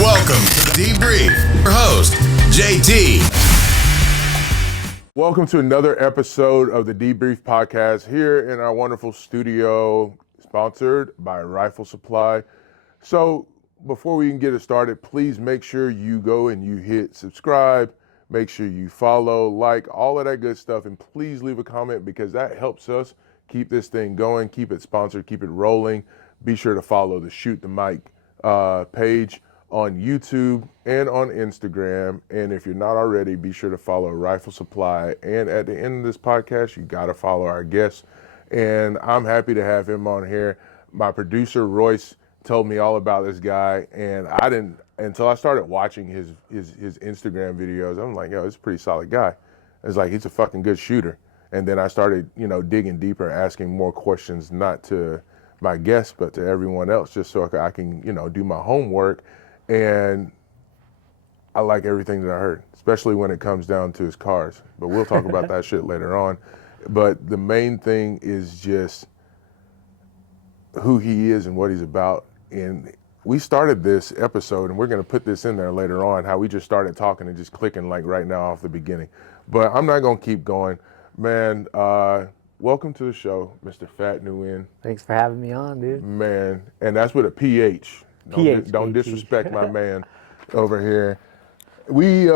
Welcome to the Debrief. Your host, JT. Welcome to another episode of the Debrief podcast here in our wonderful studio, sponsored by Rifle Supply. So before we can get it started, please make sure you go and you hit subscribe. Make sure you follow, like, all of that good stuff, and please leave a comment because that helps us keep this thing going, keep it sponsored, keep it rolling. Be sure to follow the Shoot the Mic page on YouTube and on Instagram. And if you're not already, be sure to follow Rifle Supply. And at the end of this podcast, you got to follow our guest. And I'm happy to have him on here. My producer, Royce, told me all about this guy, and I didn't until I started watching his Instagram videos. I'm like, yo, this is a pretty solid guy. It's like, he's a fucking good shooter. And then I started, digging deeper, asking more questions, not to my guests, but to everyone else, just so I can, do my homework. And I like everything that I heard, especially when it comes down to his cars. But we'll talk about that shit later on. But the main thing is just who he is and what he's about. And we started this episode, and we're going to put this in there later on, how we just started talking and just clicking like right now off the beginning. But I'm not going to keep going. Man, welcome to the show, Mr. Phat Nguyen. Thanks for having me on, dude. Man, and that's with a PH. Don't disrespect my man over here. We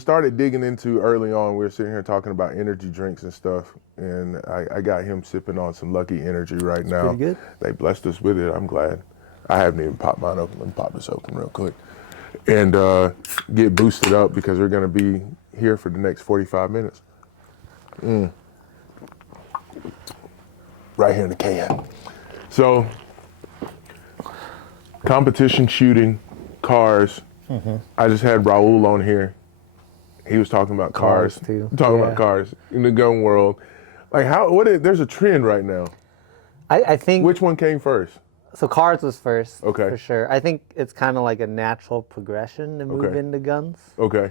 started digging into early on. We were sitting here talking about energy drinks and stuff, and I got him sipping on some Lucky Energy right now. Pretty good. They blessed us with it. I'm glad. I haven't even popped mine open. Let me pop this open real quick and get boosted up because we're going to be here for the next 45 minutes. Right here in the can. So, competition shooting, cars. Mm-hmm. I just had Raul on here. He was talking about cars too. About cars in the gun world. Like there's a trend right now. I think. Which one came first? So cars was first. Okay. For sure. I think it's kind of like a natural progression to move into guns. Okay.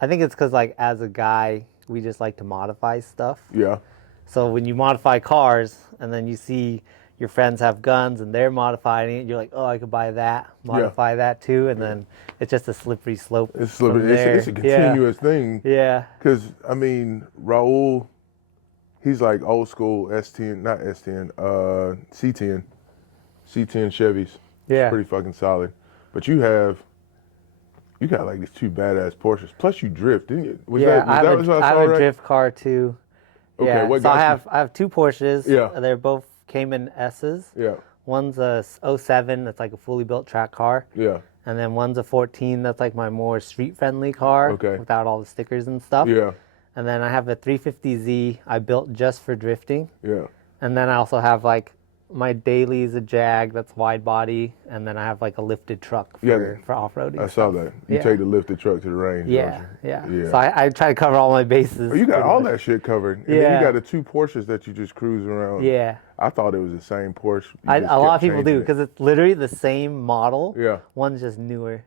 I think it's because as a guy, we just like to modify stuff. Yeah. So when you modify cars and then you see your friends have guns and they're modifying it, you're like, oh, I could buy that, modify that too, and then it's just a slippery slope. It's slippery. It's a continuous thing. Yeah. Because Raul, he's like old school S10, not S10, C10 Chevys. Yeah. It's pretty fucking solid. But you got like these two badass Porsches. Plus you drift, didn't you? I have a drift car too. Okay, yeah. what so got I have two Porsches. Yeah. They're both Cayman S's. Yeah. One's a 07 that's like a fully built track car. Yeah. And then one's a 14 that's like my more street friendly car. Okay. Without all the stickers and stuff. Yeah. And then I have a 350Z I built just for drifting. Yeah. And then I also have like my daily is a Jag that's wide body, and then I have like a lifted truck for off-roading. I saw that. You take the lifted truck to the range. Yeah. So I try to cover all my bases. Oh, you got all that shit covered. And then you got the two Porsches that you just cruise around. Yeah. I thought it was the same Porsche. A lot of people do because it's literally the same model. Yeah. One's just newer.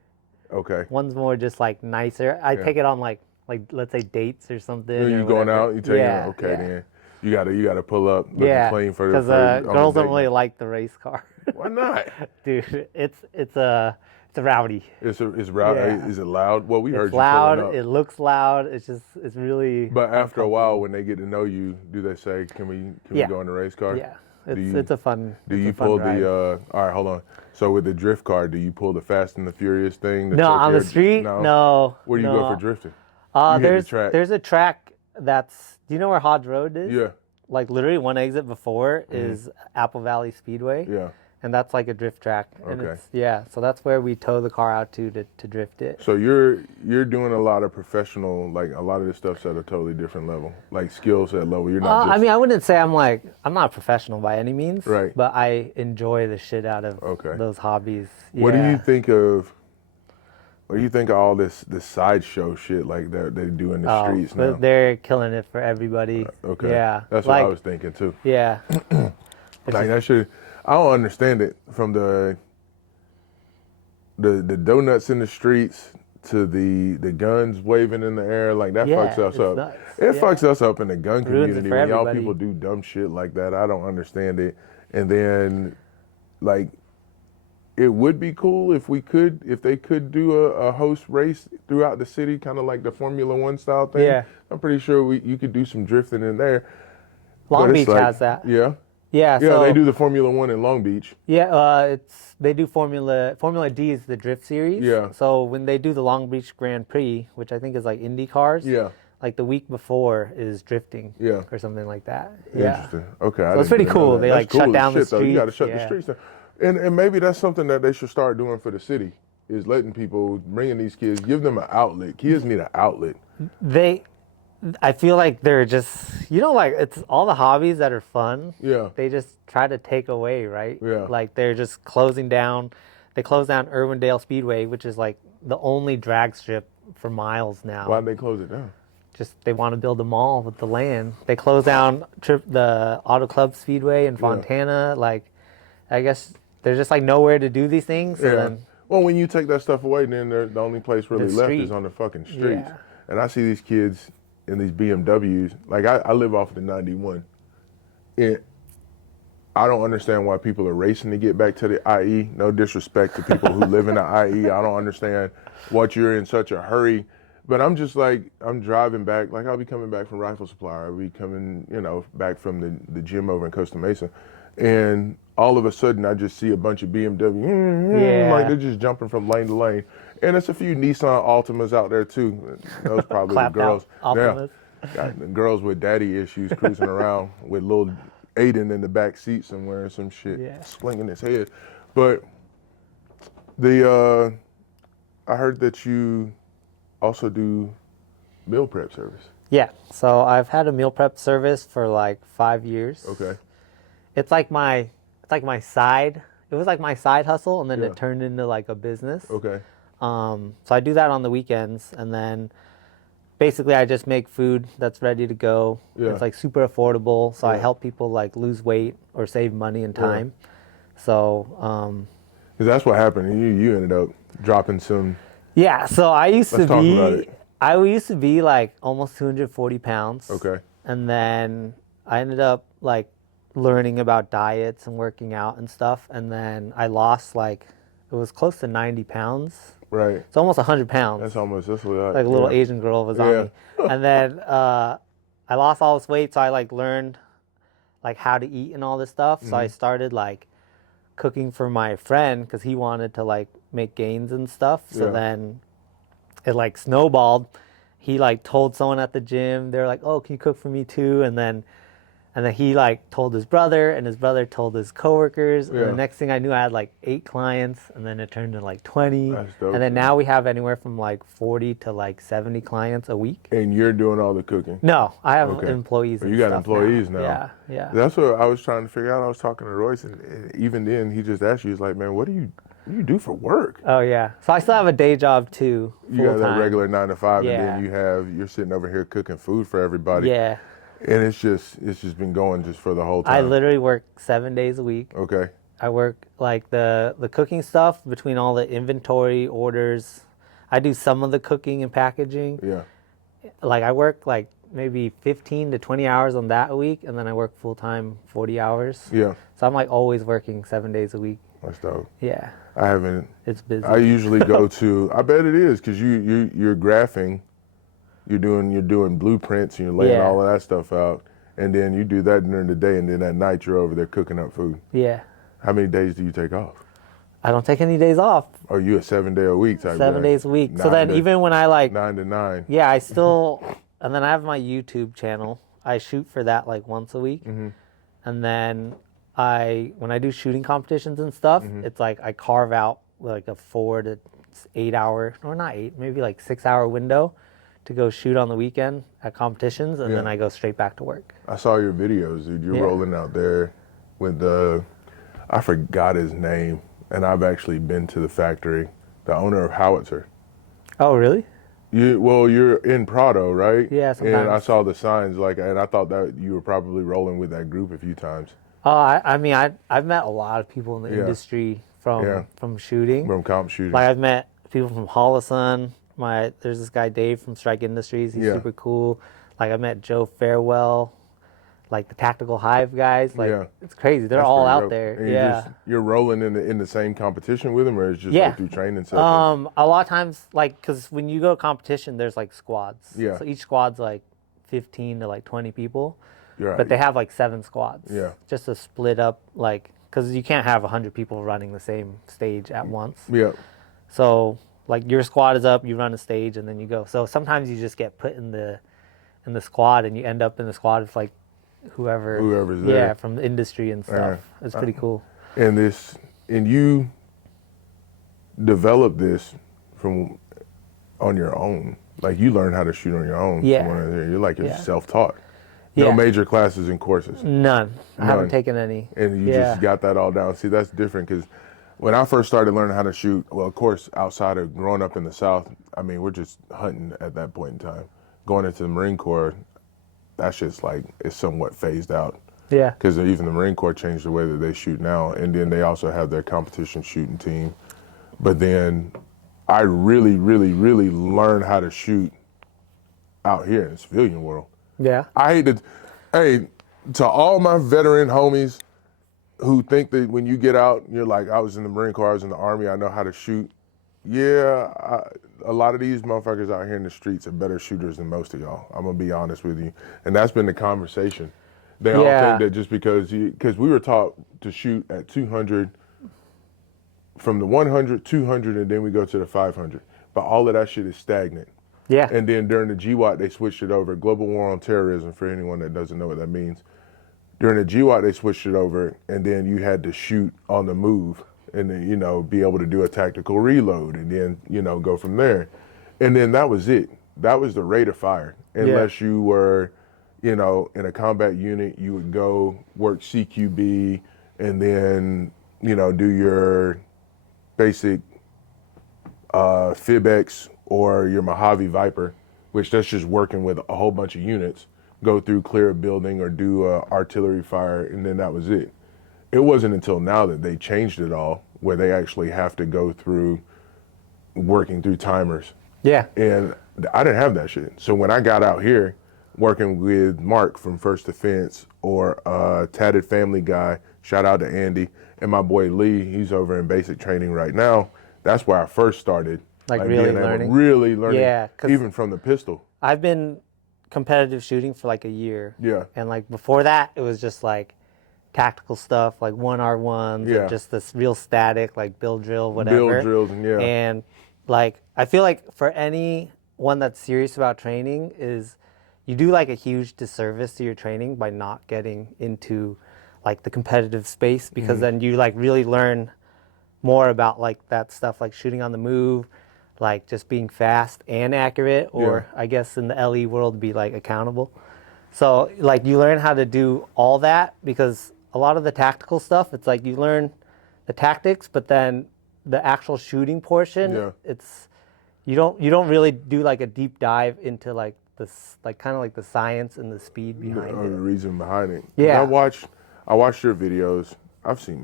Okay. One's more just like nicer. I take it on like let's say dates or something. When you're going out, you take it. Okay, then. You gotta pull up looking clean for because girls don't really like the race car. Why not? Dude, it's rowdy. It's rowdy. Yeah. Is it loud? Well, we heard it's you loud. Pulling up. It looks loud. It's really. But after a while, when they get to know you, do they say, "Can we go in the race car?" Yeah, it's a fun. Do you pull the? All right, hold on. So with the drift car, do you pull the Fast and the Furious thing? No, on the street. No. Where do you go for drifting? There's a track that's. Do you know where Hodge Road is? Yeah. Like literally one exit before is Apple Valley Speedway. Yeah. And that's like a drift track. And so that's where we tow the car out to drift it. So you're doing a lot of professional, like a lot of this stuff's at a totally different level, like skill set level. You're not just... I wouldn't say I'm not a professional by any means. Right. But I enjoy the shit out of those hobbies. Yeah. What do you think of all this sideshow shit like that they do in the streets now? They're killing it for everybody. Okay. Yeah. That's what I was thinking too. Yeah. Like that shit, I don't understand it, from the donuts in the streets to the guns waving in the air, like that fucks us up. Nuts. It fucks us up in the gun community when y'all everybody. people do dumb shit like that. I don't understand it. And then, like, it would be cool if they could do a host race throughout the city, kind of like the Formula One style thing. Yeah. I'm pretty sure you could do some drifting in there. Long Beach has that. Yeah. Yeah. Yeah, So they do the Formula One in Long Beach. yeah, they do Formula D is the drift series. Yeah. So when they do the Long Beach Grand Prix, which I think is like Indy cars. Yeah. Like the week before is drifting. Yeah. Or something like that. Yeah. Interesting. Okay. So it's pretty cool. They like shut down the streets. You got to shut the streets down. And maybe that's something that they should start doing for the city, is letting people, bringing these kids, give them an outlet. Kids need an outlet. I feel like they're just, like it's all the hobbies that are fun. Yeah. They just try to take away, right? Yeah. Like they're just closing down. They closed down Irwindale Speedway, which is like the only drag strip for miles now. Why'd they close it down? Just they want to build a mall with the land. They closed down the Auto Club Speedway in Fontana. Yeah. Like, I guess there's just like nowhere to do these things. So then, well, when you take that stuff away, then the only place really left is on the fucking streets. Yeah. And I see these kids in these BMWs. Like, I live off the 91. And I don't understand why people are racing to get back to the IE. No disrespect to people who live in the IE. I don't understand what you're in such a hurry. But I'm just like, I'm driving back. Like, I'll be coming back from Rifle Supply. I'll be coming, back from the gym over in Costa Mesa. And all of a sudden, I just see a bunch of BMW. Like, they're just jumping from lane to lane. And there's a few Nissan Altimas out there, too. Those probably the girls. Altimas. Got the girls with daddy issues cruising around with little Aiden in the back seat somewhere and some shit, slinging his head. But I heard that you also do meal prep service. Yeah, so I've had a meal prep service for like 5 years. Okay. It's like my side. It was like my side hustle, and then it turned into like a business. Okay. So I do that on the weekends, and then basically I just make food that's ready to go. Yeah. It's like super affordable, so I help people like lose weight or save money and time. So. Because that's what happened. You ended up dropping some. Yeah, so I used Let's talk about it. I used to be like almost 240 pounds. Okay. And then I ended up like learning about diets and working out and stuff. And then I lost it was close to 90 pounds. Right. It's almost 100 pounds. That's what like a little Asian girl was on me. And then I lost all this weight, so I like learned like how to eat and all this stuff. So I started like cooking for my friend because he wanted to like make gains and stuff. So then it like snowballed. He like told someone at the gym, they're like, "Oh, can you cook for me too?" And then he like told his brother, and his brother told his coworkers. And the next thing I knew, I had like 8 clients, and then it turned to like 20. That's dope. And then now we have anywhere from like 40 to like 70 clients a week. And you're doing all the cooking? No, I have employees. You got employees now. Yeah. That's what I was trying to figure out. I was talking to Royce, and even then, he just asked you, he's like, "Man, what do you do for work?" Oh yeah. So I still have a day job too. You got that full-time. regular 9 to 5, and then you're sitting over here cooking food for everybody. Yeah. And it's just been going just for the whole time. I literally work 7 days a week. Okay. I work like the cooking stuff between all the inventory orders. I do some of the cooking and packaging. Yeah. Like I work like maybe 15 to 20 hours on that a week, and then I work full time 40 hours. Yeah. So I'm like always working 7 days a week. That's dope. Yeah. I haven't. It's busy. I usually go to. I bet it is because you're graphing. You're doing blueprints and you're laying all of that stuff out, and then you do that during the day, and then at night you're over there cooking up food. Yeah. How many days do you take off? I don't take any days off. Are you a 7 day a week type? 7 days a week. So then even when I like 9 to 9. Yeah, I still, and then I have my YouTube channel. I shoot for that like once a week, and then when I do shooting competitions and stuff, it's like I carve out like a 4 to 8 hour, or not 8, maybe like 6 hour window to go shoot on the weekend at competitions, and then I go straight back to work. I saw your videos, dude. You're rolling out there with I forgot his name, and I've actually been to the factory, the owner of Howitzer. Oh, really? You're in Prado, right? Yeah, sometimes. And I saw the signs, and I thought that you were probably rolling with that group a few times. I mean, I've met a lot of people in the industry from shooting. From comp shooting. Like I've met people from Holosun. There's this guy Dave from Strike Industries. He's super cool. Like I met Joe Farewell. like the Tactical Hive guys. Like Yeah. it's crazy. They're That's all pretty out dope. there. And Yeah. you're rolling in the same competition with them, or it's just Yeah. like through training sessions? A lot of times, like, because when you go to competition, there's like squads. Yeah. So each squad's like 15 to like 20 people, You're but they have like 7 squads. Yeah. Just to split up, like, because you can't have 100 people running the same stage at once. Yeah. So like your squad is up, you run a stage, and then you go. So sometimes you just get put in the squad, and you end up in the squad with like Whoever's there. Yeah, from the industry and stuff. It's pretty cool. And you developed this from on your own. Like you learned how to shoot on your own. Yeah. You're like Yeah. self-taught. No Yeah. major classes and courses. None. I haven't None. taken any. And you just got that all down. See, that's different because when I first started learning how to shoot, well, of course, outside of growing up in the South, I mean, we're just hunting at that point in time. Going into the Marine Corps, that shit's like, it's somewhat phased out. Yeah. Because even the Marine Corps changed the way that they shoot now. And then they also have their competition shooting team. But then I really, really, really learned how to shoot out here in the civilian world. Yeah. I hate to, hey, to all my veteran homies who think that when you get out, you're like, I was in the Marine Corps, I was in the Army, I know how to shoot. Yeah, a lot of these motherfuckers out here in the streets are better shooters than most of y'all. I'm gonna be honest with you. And that's been the conversation. They all think that just because we were taught to shoot at 200, from the 100, 200, and then we go to the 500. But all of that shit is stagnant. Yeah. And then during the GWAT, they switched it over. Global War on Terrorism, for anyone that doesn't know what that means. During the GWAT, they switched it over, and then you had to shoot on the move and then, be able to do a tactical reload and then, go from there. And then that was it. That was the rate of fire. Unless you were, in a combat unit, you would go work CQB and then, do your basic FIBX or your Mojave Viper, which that's just working with a whole bunch of units, go through, clear a building or do artillery fire, and then that was it. It wasn't until now that they changed it all, where they actually have to go through working through timers. Yeah. And I didn't have that shit. So when I got out here working with Mark from First Defense or Tatted Family Guy, shout out to Andy, and my boy Lee, he's over in basic training right now. That's where I first started. Like really learning? Really learning, Yeah, 'cause even from the pistol. I've been competitive shooting for like a year. Yeah. And like before that, it was just like tactical stuff, like 1R1s, Yeah. and just this real static, like build drill, whatever. Build drills, and And like, I feel like for anyone that's serious about training is you do like a huge disservice to your training by not getting into like the competitive space, because then you like really learn more about like that stuff, like shooting on the move, like just being fast and accurate, or I guess in the LE world be like accountable. So like you learn how to do all that, because a lot of the tactical stuff, it's like you learn the tactics, but then the actual shooting portion, it's you don't really do like a deep dive into like this, like kind of like the science and the speed behind the it. reason behind it. Yeah. I watched your videos. I've seen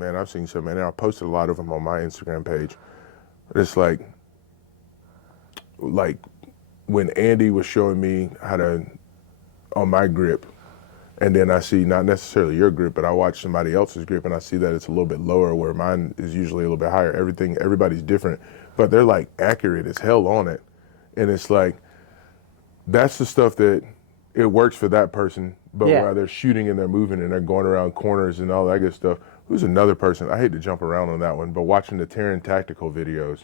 some, and I posted a lot of them on my Instagram page. It's like when Andy was showing me how to, on my grip, and then I see not necessarily your grip, but I watch somebody else's grip and I see that it's a little bit lower, where mine is usually a little bit higher. Everybody's different, but they're like accurate as hell on it. And it's like, that's the stuff that it works for that person, but while they're shooting and they're moving and they're going around corners and all that good stuff, who's another person? I hate to jump around on that one, but watching the Terran Tactical videos,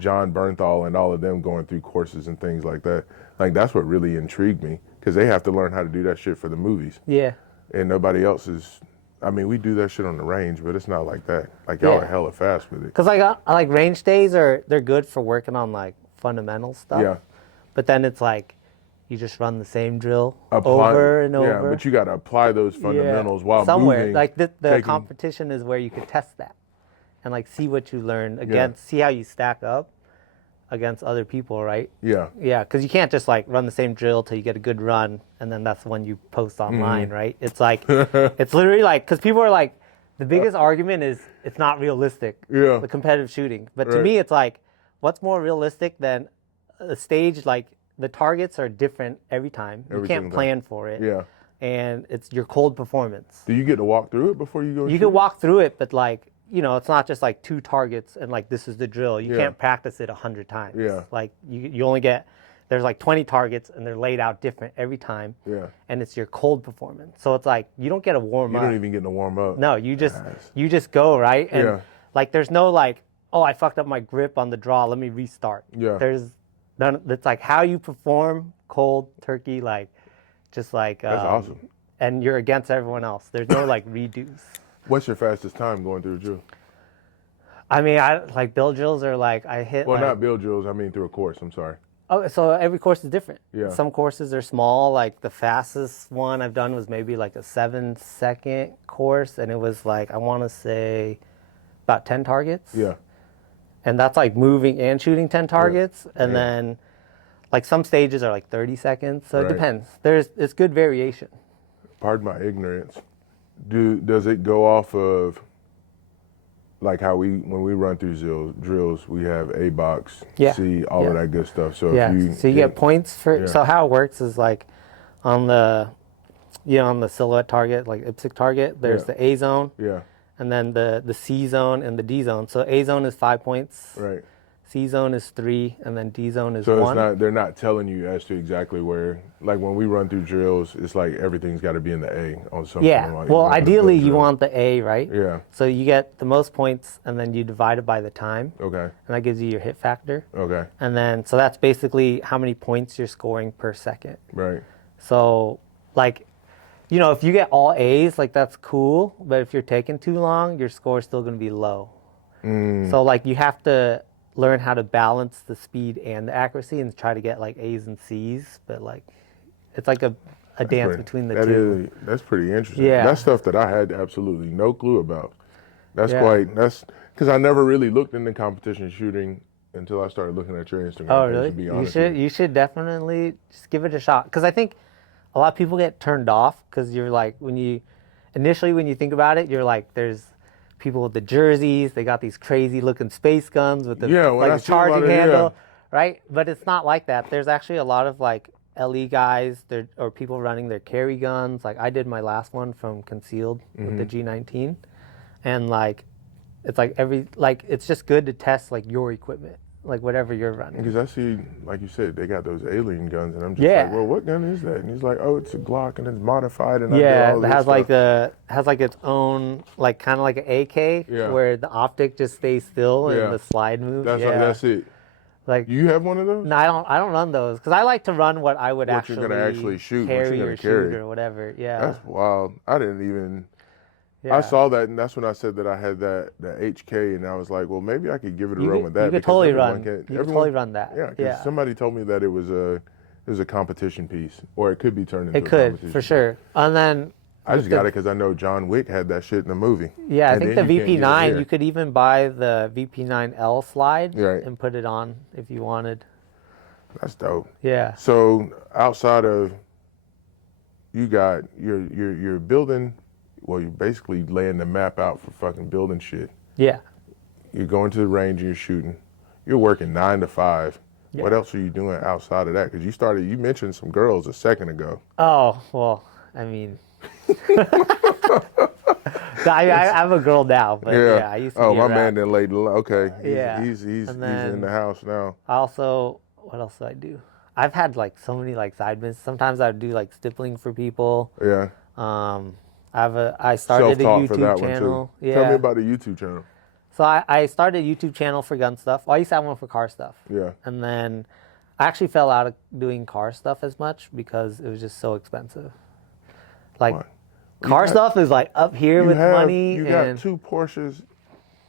John Bernthal and all of them going through courses and things like that, like that's what really intrigued me, because they have to learn how to do that shit for the movies. Yeah. And nobody else is, I mean, we do that shit on the range, but it's not like that. Like y'all are hella fast with it. Because like I like range days they're good for working on like fundamental stuff. Yeah. But then it's like you just run the same drill over and over. Yeah, but you got to apply those fundamentals while somewhere. moving. Like the competition is where you could test that and like see what you learn against, see how you stack up against other people, right? Yeah. Yeah, because you can't just like run the same drill till you get a good run and then that's when you post online, right? It's like, it's literally like, because people are like, the biggest argument is it's not realistic, the competitive shooting. But to me, it's like, what's more realistic than a stage? Like the targets are different every time. You can't plan for it. Yeah. and it's your cold performance. Do you get to walk through it before you go? You can walk through it, but like, you know, it's not just like 2 targets and like this is the drill. You can't practice it 100 times. Yeah. Like you only get, there's like 20 targets and they're laid out different every time. Yeah. And it's your cold performance. So it's like you don't get a warm up. You don't even get to warm up. No, you just go, right? And like there's no like, oh, I fucked up my grip on the draw, let me restart. Yeah. There's none. It's like how you perform cold turkey, like just like That's awesome. And you're against everyone else. There's no like redos. What's your fastest time going through a drill? I mean, I like bill drills are like I hit. Well, like, not bill drills. I mean through a course. I'm sorry. Oh, so every course is different. Yeah. Some courses are small. Like the fastest one I've done was maybe like a 7-second course, and it was like I want to say about 10 targets. Yeah. And that's like moving and shooting 10 targets, and then like some stages are like 30 seconds. So it depends. It's good variation. Pardon my ignorance. Does it go off of like how when we run through drills, we have A box, C, all of that good stuff. So if you get points for. So how it works is like on the silhouette target, like IPSC target, there's the A zone. Yeah. And then the C zone and the D zone. So A zone is 5 points. Right. C zone is 3, and then D zone is 1. So they're not telling you as to exactly where. Like when we run through drills, it's like everything has got to be in the A on something. Yeah. Like Well, ideally you want the A, right? Yeah. So you get the most points, and then you divide it by the time. Okay. And that gives you your hit factor. Okay. And then so that's basically how many points you're scoring per second. Right. So like, you know, if you get all A's, like that's cool. But if you're taking too long, your score is still going to be low. So like you have to learn how to balance the speed and the accuracy and try to get like A's and C's. But like, it's like a dance between the two. That's pretty interesting. Yeah. That's stuff that I had absolutely no clue about. That's because I never really looked into competition shooting until I started looking at your Instagram. Oh, page, really? to be honest with You should definitely just give it a shot. Because I think a lot of people get turned off because you're like, when you think about it, you're like, there's people with the jerseys, they got these crazy looking space guns with the like charging handle, right? But it's not like that. There's actually a lot of like LE guys or people running their carry guns. Like I did my last one from concealed with the G19, and like it's like it's just good to test like your equipment, like whatever you're running. Because I see, like you said, they got those alien guns, and I'm just like, well, what gun is that? And he's like, oh, it's a Glock, and it's modified, and it has like its own like kind of like an AK, where the optic just stays still and the slide moves. That's it. Like you have one of those? No, I don't run those because I like to run what I would you're gonna actually shoot, carry or shoot or whatever. Yeah, that's wild. I didn't even. Yeah. I saw that, and that's when I said that I had the HK, and I was like, well, maybe I could give it a run with that. You could totally run. Totally run that. Yeah, because somebody told me that it was a competition piece, or it could be turned into a competition. It could, for sure. And then I just got it because I know John Wick had that shit in the movie. Yeah, I think the VP9, you could even buy the VP9L slide and put it on if you wanted. That's dope. Yeah. So outside of, you got you're building. Well, you're basically laying the map out for fucking building shit. Yeah. You're going to the range and you're shooting. You're working 9 to 5. Yeah. What else are you doing outside of that? Because you mentioned some girls a second ago. Oh, well, I mean, I have a girl now, but I used to. Oh, my man then laid. Okay. He's in the house now. Also, what else do I do? I've had like so many like side businesses. Sometimes I would do like stippling for people. Yeah. I started a YouTube channel. Yeah. Tell me about the YouTube channel. So I started a YouTube channel for gun stuff. Well, I used to have one for car stuff. Yeah. And then I actually fell out of doing car stuff as much because it was just so expensive. Like car stuff is like up here with money. You got 2 Porsches,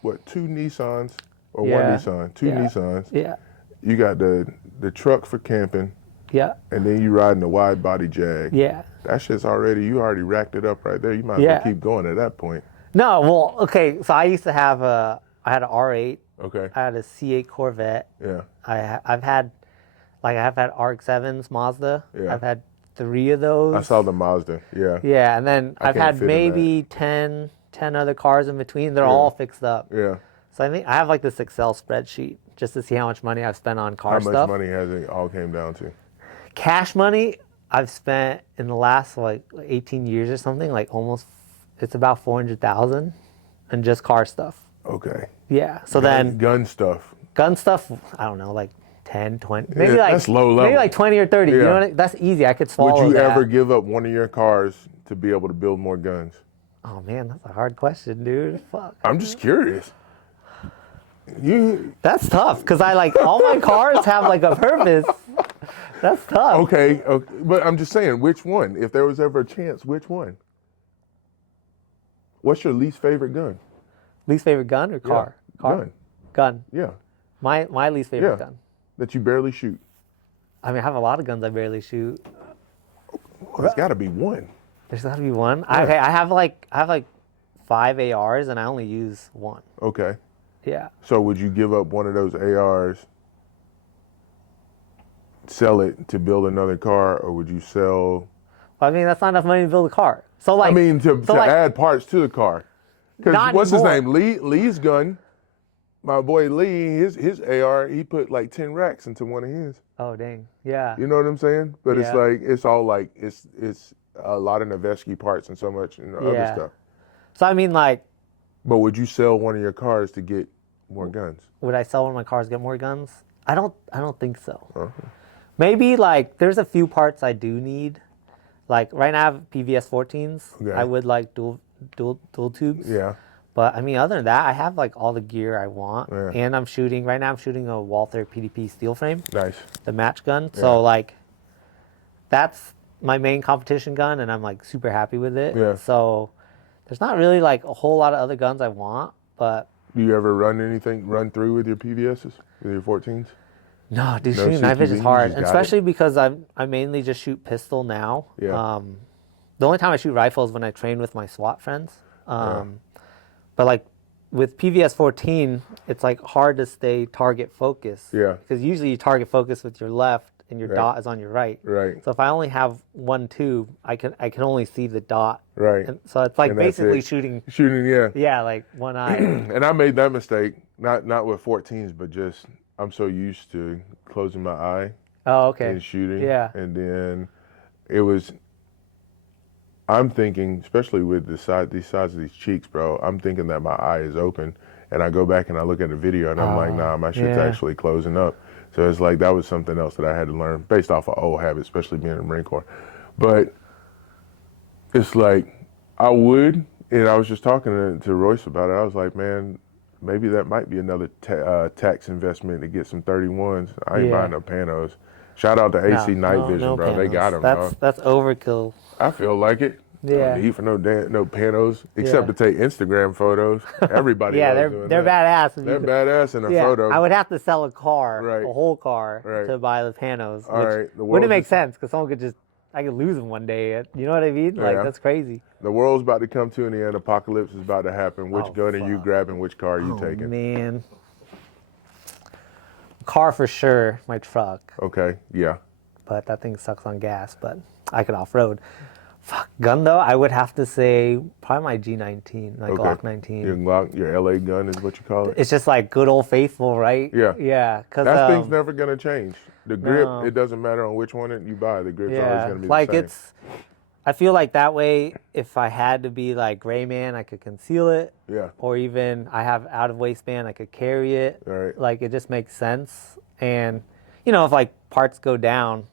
2 Nissans, or 1 Nissan, 2 Nissans. Yeah. You got the truck for camping. Yeah. And then you riding the wide body Jag. Yeah. That shit's you already racked it up right there. You might as well keep going at that point. No, well, okay. So I used to have I had an R8. Okay. I had a C8 Corvette. Yeah. I've had RX-7s Mazda. Yeah. I've had 3 of those. I saw the Mazda. Yeah. Yeah, and then I've had maybe 10 other cars in between. They're all fixed up. Yeah. So I think I have like this Excel spreadsheet just to see how much money I've spent on car stuff. How much money has it all came down to? Cash money, I've spent in the last like 18 years or something, like almost, it's about 400,000 and just car stuff. Okay. Yeah. So gun stuff. gun stuff, I don't know, like 10, 20, maybe like that's low level. Maybe like 20 or 30. You know what that's easy. I could swallow that. Would you ever give up one of your cars to be able to build more guns? Oh man, that's a hard question, dude. Fuck. I'm just curious. That's tough because I like all my cars have like a purpose. That's tough. Okay, but I'm just saying, which one? If there was ever a chance, which one? What's your least favorite gun? Least favorite gun or car? Yeah. Car? Gun. Yeah. My least favorite gun. That you barely shoot. I mean, I have a lot of guns I barely shoot. Well, there's got to be one. There's got to be one. Yeah. Okay, I have like 5 ARs and I only use one. Okay. Yeah. So would you give up one of those ARs, sell it to build another car, or would you sell? Well, I mean, that's not enough money to build a car. So like, I mean, to add parts to the car. Because what's his name? Lee's gun. My boy Lee, his AR, he put like 10 racks into one of his. Oh dang. Yeah. You know what I'm saying? But Yeah. it's like it's all like it's a lot of Noveski parts and so much other stuff. So I mean, like, But would you sell one of your cars to get more guns? would I sell one of my cars to get more guns? I don't think so. Okay. Maybe like there's a few parts I do need. Like right now I have PVS 14s. Okay. I would like dual tubes. Yeah. But I mean, other than that, I have like all the gear I want. Yeah. And I'm shooting a Walther PDP steel frame, Nice. the match gun. Yeah. So like, that's my main competition gun, and I'm like super happy with it. Yeah. So there's not really like a whole lot of other guns I want, but Do you ever run through with your PVSs, with your 14s? no, dude, No shooting knife edge CQB, is you hard, just got especially because I mainly just shoot pistol now. Yeah. The only time I shoot rifle is when I train with my SWAT friends. But like with PVS 14, it's like hard to stay target focused. Yeah. Because usually you target focus with your left and your Right. dot is on your right. Right. So if I only have one tube, I can only see the dot. Right. And so it's like And that's basically it. shooting. Shooting, yeah. Yeah, like one eye. And I made that mistake, not with 14s, but just I'm so used to closing my eye Oh, okay. and shooting. Yeah. And then I'm thinking, especially with these sides of these cheeks, bro, I'm thinking that my eye is open. And I go back and I look at the video and I'm like, nah, my shit's yeah. actually closing up. So it's like that was something else that I had to learn based off of old habits, especially being in the Marine Corps. But it's like I would, and I was just talking to Royce about it. I was like, man, maybe that might be another tax investment to get some 31s. I ain't Yeah. buying no Panos. Shout out to AC Night Vision, bro. They got them, dog. That's overkill. I feel like it. Yeah. No need for no Panos, except Yeah. to take Instagram photos. Everybody Yeah, loves doing they're that. badass. if They're you- badass in a Yeah, photo. I would have to sell a car, Right. a whole car, Right. to buy the Panos. All Which right, the wouldn't world's make just- sense because someone could I could lose them one day. You know what I mean? Like Yeah. that's crazy. The world's about to come to an end. Apocalypse is about to happen. Which Oh, gun are you fuck. grabbing? Which car are you Oh taking? man, car for sure. My truck, Okay, yeah. but that thing sucks on gas. But I could off road. Fuck, gun though, I would have to say probably my G19, my Okay. Glock 19. Your Glock, your LA gun is what you call it? It's just like good old faithful, right? Yeah. Yeah. Cause That thing's never going to change. The grip, No. it doesn't matter on which one you buy. The grip's always going to be like the same. I feel like that way, if I had to be like gray man, I could conceal it. Yeah. Or even I have out of waistband, I could carry it. Right. Like it just makes sense. And you know, if like parts go down,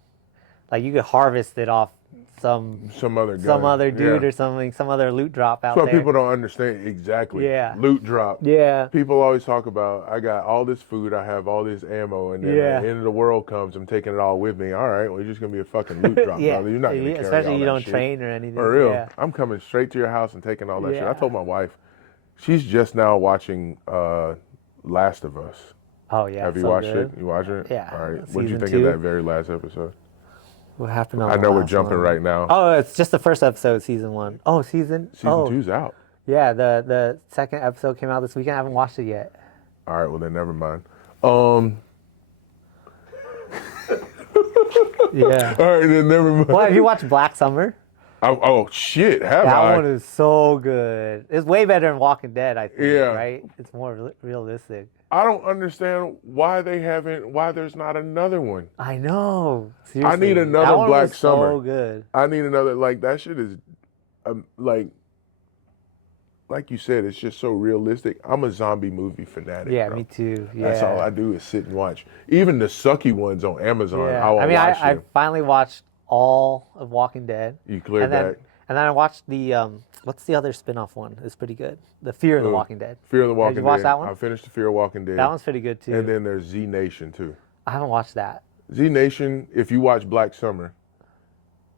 like you could harvest it off some other gun. other dude Yeah. or something, some other loot drop out That's what there. people don't understand exactly. Yeah. Loot drop. Yeah. People always talk about, I got all this food, I have all this ammo, and then Yeah. the end of the world comes, I'm taking it all with me. All right, well, you're just going to be a fucking loot drop, Yeah. brother. You're not going to carry Especially all you that don't shit. train or anything. For real. Yeah. I'm coming straight to your house and taking all that shit. I Yeah. told my wife, she's just now watching Last of Us. Oh yeah. Have you so watched good. it? You watching it? Yeah. All right. What did you Season think 2. of that very last episode? What happened on I the know we're last jumping one? right now. Oh, it's just the first episode, season 1. Oh, season Season oh. 2's out. Yeah, the second episode came out this weekend. I haven't watched it yet. All right, well then never mind. Yeah. All right, then never mind. Well, have you watched Black Summer? Oh shit, have That I? one is so good. It's way better than Walking Dead, I think. Yeah. Right? It's more realistic. I don't understand why there's not another one. I know. I Seriously. need another That one Black was Summer. so good. I need another, like, that shit is, like you said, it's just so realistic. I'm a zombie movie fanatic. Yeah, bro. me too. Yeah. That's all I do is sit and watch. Even the sucky ones on Amazon, Yeah. I will watch I them. finally watched all of Walking Dead. You cleared and then, that? And then I watched the what's the other spin-off one? It's pretty good. The Fear of the Walking Dead. Fear of the Walking Did Dead. you watch that one? I finished the Fear of Walking Dead. That one's pretty good too. And then there's Z Nation too. I haven't watched that. Z Nation, if you watch Black Summer,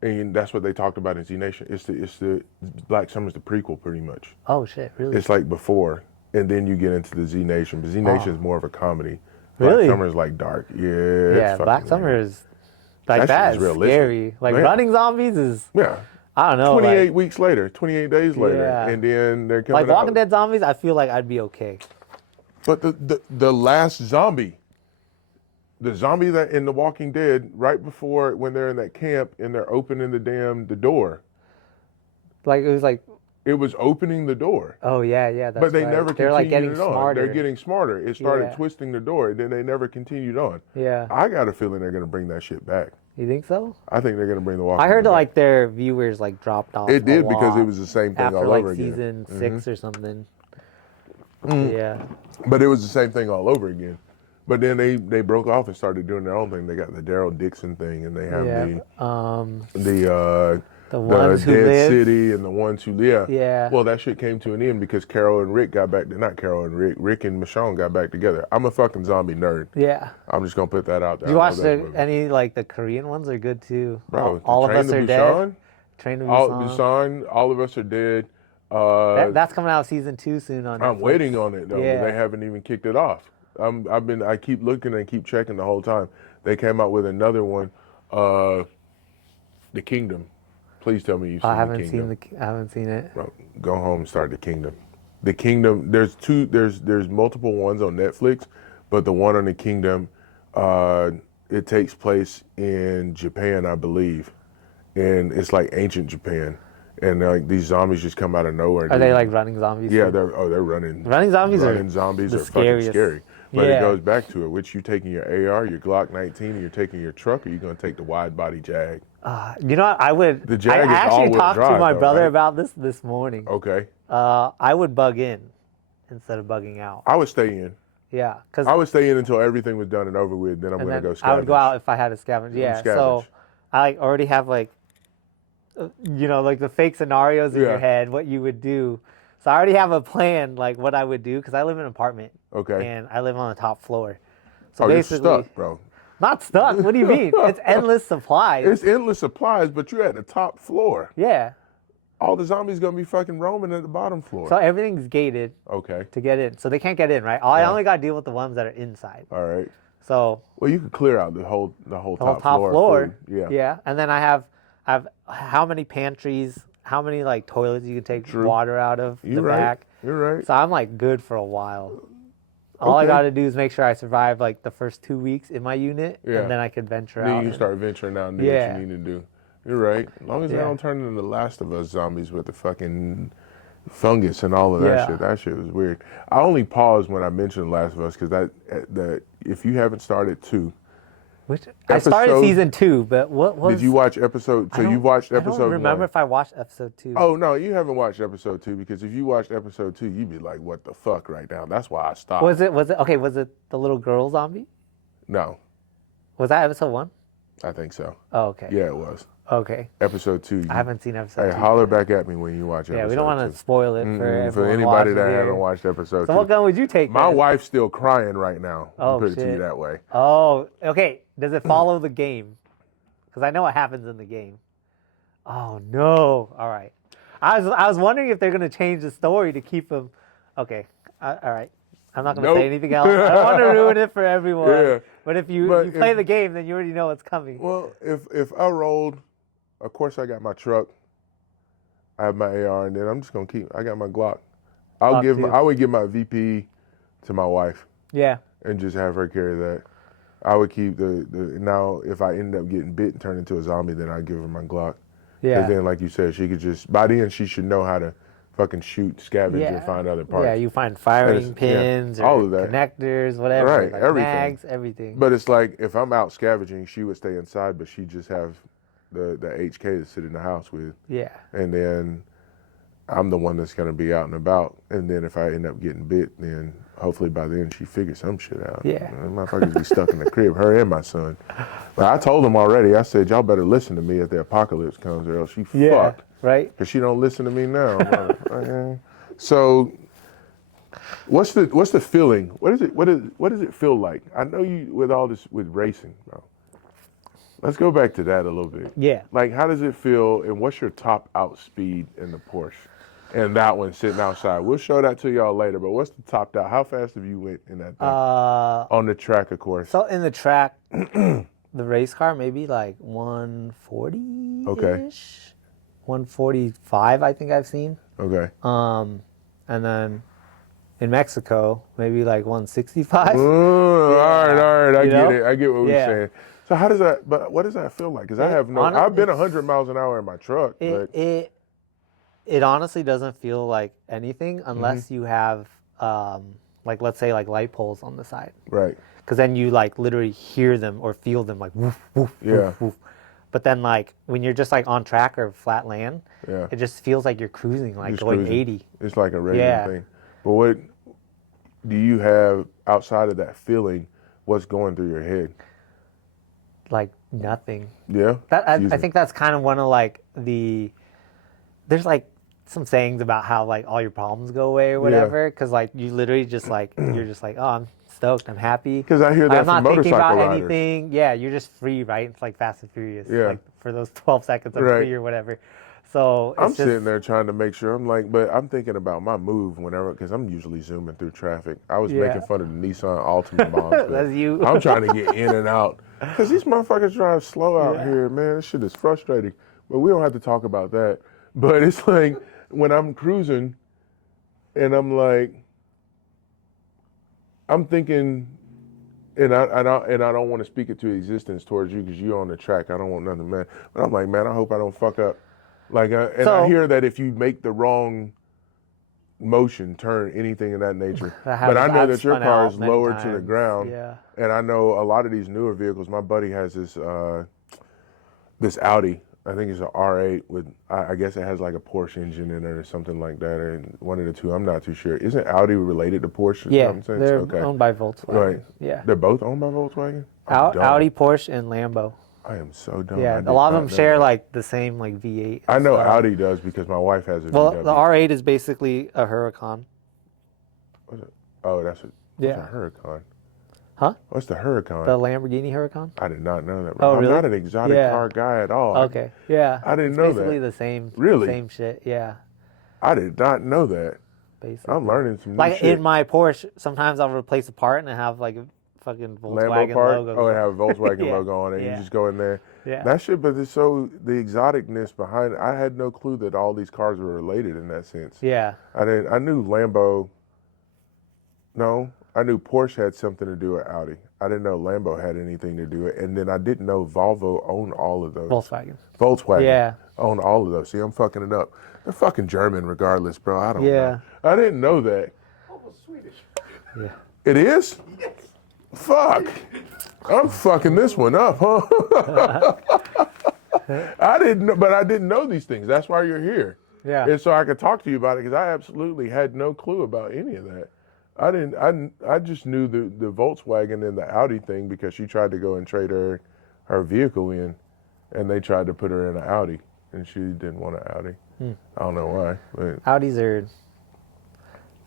and that's what they talked about in Z Nation. It's the Black Summer's the prequel, pretty much. Oh shit! Really? It's like before, and then you get into the Z Nation. But Z Nation is more of a comedy. Really? Black Summer is like dark. Yeah. Yeah, it's Black fucking Summer weird. is like That shit that. is Is realistic. scary. Like Man. running zombies is. Yeah. I don't know. 28 like, weeks later, 28 days later, Yeah. and then they're coming like Walking out. Dead zombies, I feel like I'd be okay. But the last zombie, the zombie that in The Walking Dead, right before when they're in that camp and they're opening the door, Like it was like, it was opening the door. oh yeah, yeah. That's But they right. never They're continued like getting it on. smarter. They're getting smarter. It started Yeah. twisting the door, and then they never continued on. Yeah. I got a feeling they're going to bring that shit back. You think so? I think they're going to bring The Walking I heard Dead that back. like their viewers like dropped off. It did a because lot it was the same thing after all like over again. season 6 or something. Yeah. But it was the same thing all over again. But then they broke off and started doing their own thing. They got the Daryl Dixon thing, and they have The the ones who Dead live. City and the ones who live. Yeah. Well, that shit came to an end because Carol and Rick got back. Not Carol and Rick. Rick and Michonne got back together. I'm a fucking zombie nerd. Yeah. I'm just gonna put that out there. You I watch love that movie. any like the Korean ones are good too. Bro, all of Train us to are Busan, dead. Train to Busan. All of us are dead. That's coming out season 2 soon on I'm Netflix. waiting on it though. Yeah. But they haven't even kicked it off. I keep looking and keep checking the whole time. They came out with another one, The Kingdom. Please tell me you've seen I haven't The Kingdom. I haven't seen it. Bro, go home and start The Kingdom. The Kingdom. There's multiple ones on Netflix, but the one on The Kingdom, it takes place in Japan, I believe, and it's like ancient Japan, and like these zombies just come out of nowhere. Are they like running zombies? Yeah, too? they're running. Running zombies zombies the are fucking scariest. scary. But Yeah. it goes back to it. Which you taking your AR, your Glock 19, and you're taking your truck, or you gonna take the wide body Jag? You know what? I would. The Jag I is actually all-wheel talked to drive, my though, brother right? about this morning. Okay, I would bug in instead of bugging out. I would stay in. Yeah, because I would stay in until everything was done and over with. Then I'm gonna go scavenge. I would go out if I had a scavenge. Yeah, so scavenge. I like already have like, like the fake scenarios in Yeah. your head, what you would do. So I already have a plan, like what I would do, because I live in an apartment. Okay. And I live on the top floor. So Oh, you're basically, stuck, bro. not stuck. What do you mean? It's endless supplies. It's endless supplies, but you're at the top floor. Yeah. All the zombies gonna be fucking roaming at the bottom floor. So everything's gated Okay. to get in. So they can't get in, right? I only got to deal with the ones that are inside. All right. So Well, you could clear out the whole the whole top top floor. floor. of food. Yeah. Yeah. And then I have how many pantries, how many like toilets you can take True. water out of You're the right. back. You're right. So I'm like good for a while. All I Okay. got to do is make sure I survive like the first 2 weeks in my unit, Yeah. and then I could venture Then out. you and- start venturing out and do Yeah. what you need to do. You're right. As long as they Yeah. don't turn into the Last of Us zombies with the fucking fungus and all of that Yeah. shit. That shit was weird. I only paused when I mentioned Last of Us because that if you haven't started 2, Which I started Episode- season 2, but what was? did you watch episode? So I you don't- watched I episode don't remember 1. if I watched episode 2. Oh no, you haven't watched episode 2 because if you watched episode 2, you'd be like, "What the fuck?" Right now. That's why I stopped. Was it okay? Was it the little girl zombie? No, Was that episode 1? I think so. Oh, okay. Yeah, it was Okay. episode 2. I haven't seen episode Hey, 2. holler back at me when you watch episode Yeah, we don't want 2. to spoil it for everyone For anybody watching that here. haven't watched episode So 2. what gun would you take? My then? wife's still crying right now. Oh, I'll put it to you shit. that way. Oh, okay. Does it follow the game? Because I know what happens in the game. Oh no! All right. I was wondering if they're gonna change the story to keep him. Okay. All right. I'm not gonna Nope. say anything else. I don't want to ruin it for everyone. Yeah. But if you But play if- the game, then you already know what's coming. Well, if I rolled, of course I got my truck. I have my AR, and then I'm just gonna keep. I got my Glock. Glock too. I would give my VP to my wife Yeah. and just have her carry that. I would keep the now if I end up getting bit and turn into a zombie, then I'd give her my Glock. Yeah. Because then, like you said, she could just by then she should know how to fucking shoot, scavenge, and find other parts. Yeah, you find firing pins, all or of that. connectors, whatever, Right, like everything. mags, everything. But it's like if I'm out scavenging, she would stay inside, but she just have the HK to sit in the house with. Yeah. And then I'm the one that's gonna be out and about. And then if I end up getting bit, then hopefully by then she figures some shit out. Yeah. Motherfuckers be stuck in the crib, her and my son. But I told them already. I said, y'all better listen to me if the apocalypse comes, or else she fucked. Right. Because she don't listen to me now. Okay. So, what's the feeling? What does it feel like? I know you with all this with racing, bro. Let's go back to that a little bit. Yeah. Like, how does it feel, and what's your top out speed in the Porsche? And that one sitting outside. We'll show that to y'all later, but what's the topped out? How fast have you went in that thing? On the track, of course. So in the track, the race car, maybe like 140-ish? Okay. 145, I think I've seen. Okay. And then in Mexico, maybe like 165. All right. I get it. I get what we're saying. So how does that? But what does that feel like? Because I've been 100 miles an hour in my truck. It honestly doesn't feel like anything unless you have, like, let's say, like light poles on the side. Right. Because then you like literally hear them or feel them like woof, woof, woof, woof. But then like when you're just like on track or flat land, it just feels like you're cruising, like Just going cruising. 80. It's like a regular thing. But what do you have outside of that feeling? What's going through your head? Like nothing. Yeah. I think that's kind of one of like there's like some sayings about how like all your problems go away or whatever. Because like you literally just like you're just like, oh, I'm stoked, I'm happy. Because I hear that I'm from not thinking motorcycle about riders. anything. Yeah, you're just free, right? It's like Fast and Furious. Yeah. Like for those 12 seconds of free or whatever. So I'm sitting there trying to make sure. I'm like, but I'm thinking about my move whenever, because I'm usually zooming through traffic. I was making fun of the Nissan Altima bombs. That's you. I'm trying to get in and out. Because these motherfuckers drive slow out here, man. This shit is frustrating. But we don't have to talk about that. But it's like when I'm cruising and I'm like, I'm thinking, and I don't want to speak it to existence towards you because you're on the track. I don't want nothing, man. But I'm like, man, I hope I don't fuck up. Like, I hear that if you make the wrong motion, turn, anything of that nature. But I know that your car is lower to the ground. Yeah. And I know a lot of these newer vehicles. My buddy has this Audi. I think it's an R8 with, I guess it has like a Porsche engine in it or something like that, or one of the two. I'm not too sure. Isn't Audi related to Porsche? Yeah, I'm saying? they're owned by Volkswagen. Right. Yeah. They're both owned by Volkswagen? Audi, Porsche, and Lambo. I am so dumb. Yeah, a lot of them share like the same like V8. I know Audi does because my wife has a Well, VW. the R8 is basically a Huracan. What's it? Oh, that's a Huracan. Huh? What's the Huracan? The Lamborghini Huracan? I did not know that. Oh, I'm really? not an exotic car guy at all. Okay, yeah. I didn't know that. Basically the same. Really? Same shit. Yeah. I did not know that. Basically. I'm learning some new like shit. in my Porsche, sometimes I'll replace a part and I have like a fucking Volkswagen Lambo part? logo. Oh, it have a Volkswagen logo on it. You just go in there. Yeah. That shit, but it's so, the exoticness behind it, I had no clue that all these cars were related in that sense. Yeah. I knew Lambo, no, I knew Porsche had something to do with Audi. I didn't know Lambo had anything to do with it. And then I didn't know Volvo owned all of those. Volkswagen. Yeah. Owned all of those. See, I'm fucking it up. They're fucking German regardless, bro. I don't know. Yeah. I didn't know that. Almost Swedish. Yeah. It is? Yes. Fuck. I'm fucking this one up, huh? I didn't know, but I didn't know these things. That's why you're here. Yeah. And so I could talk to you about it because I absolutely had no clue about any of that. I just knew the Volkswagen and the Audi thing because she tried to go and trade her vehicle in, and they tried to put her in an Audi, and she didn't want an Audi. I don't know why, but Audis are.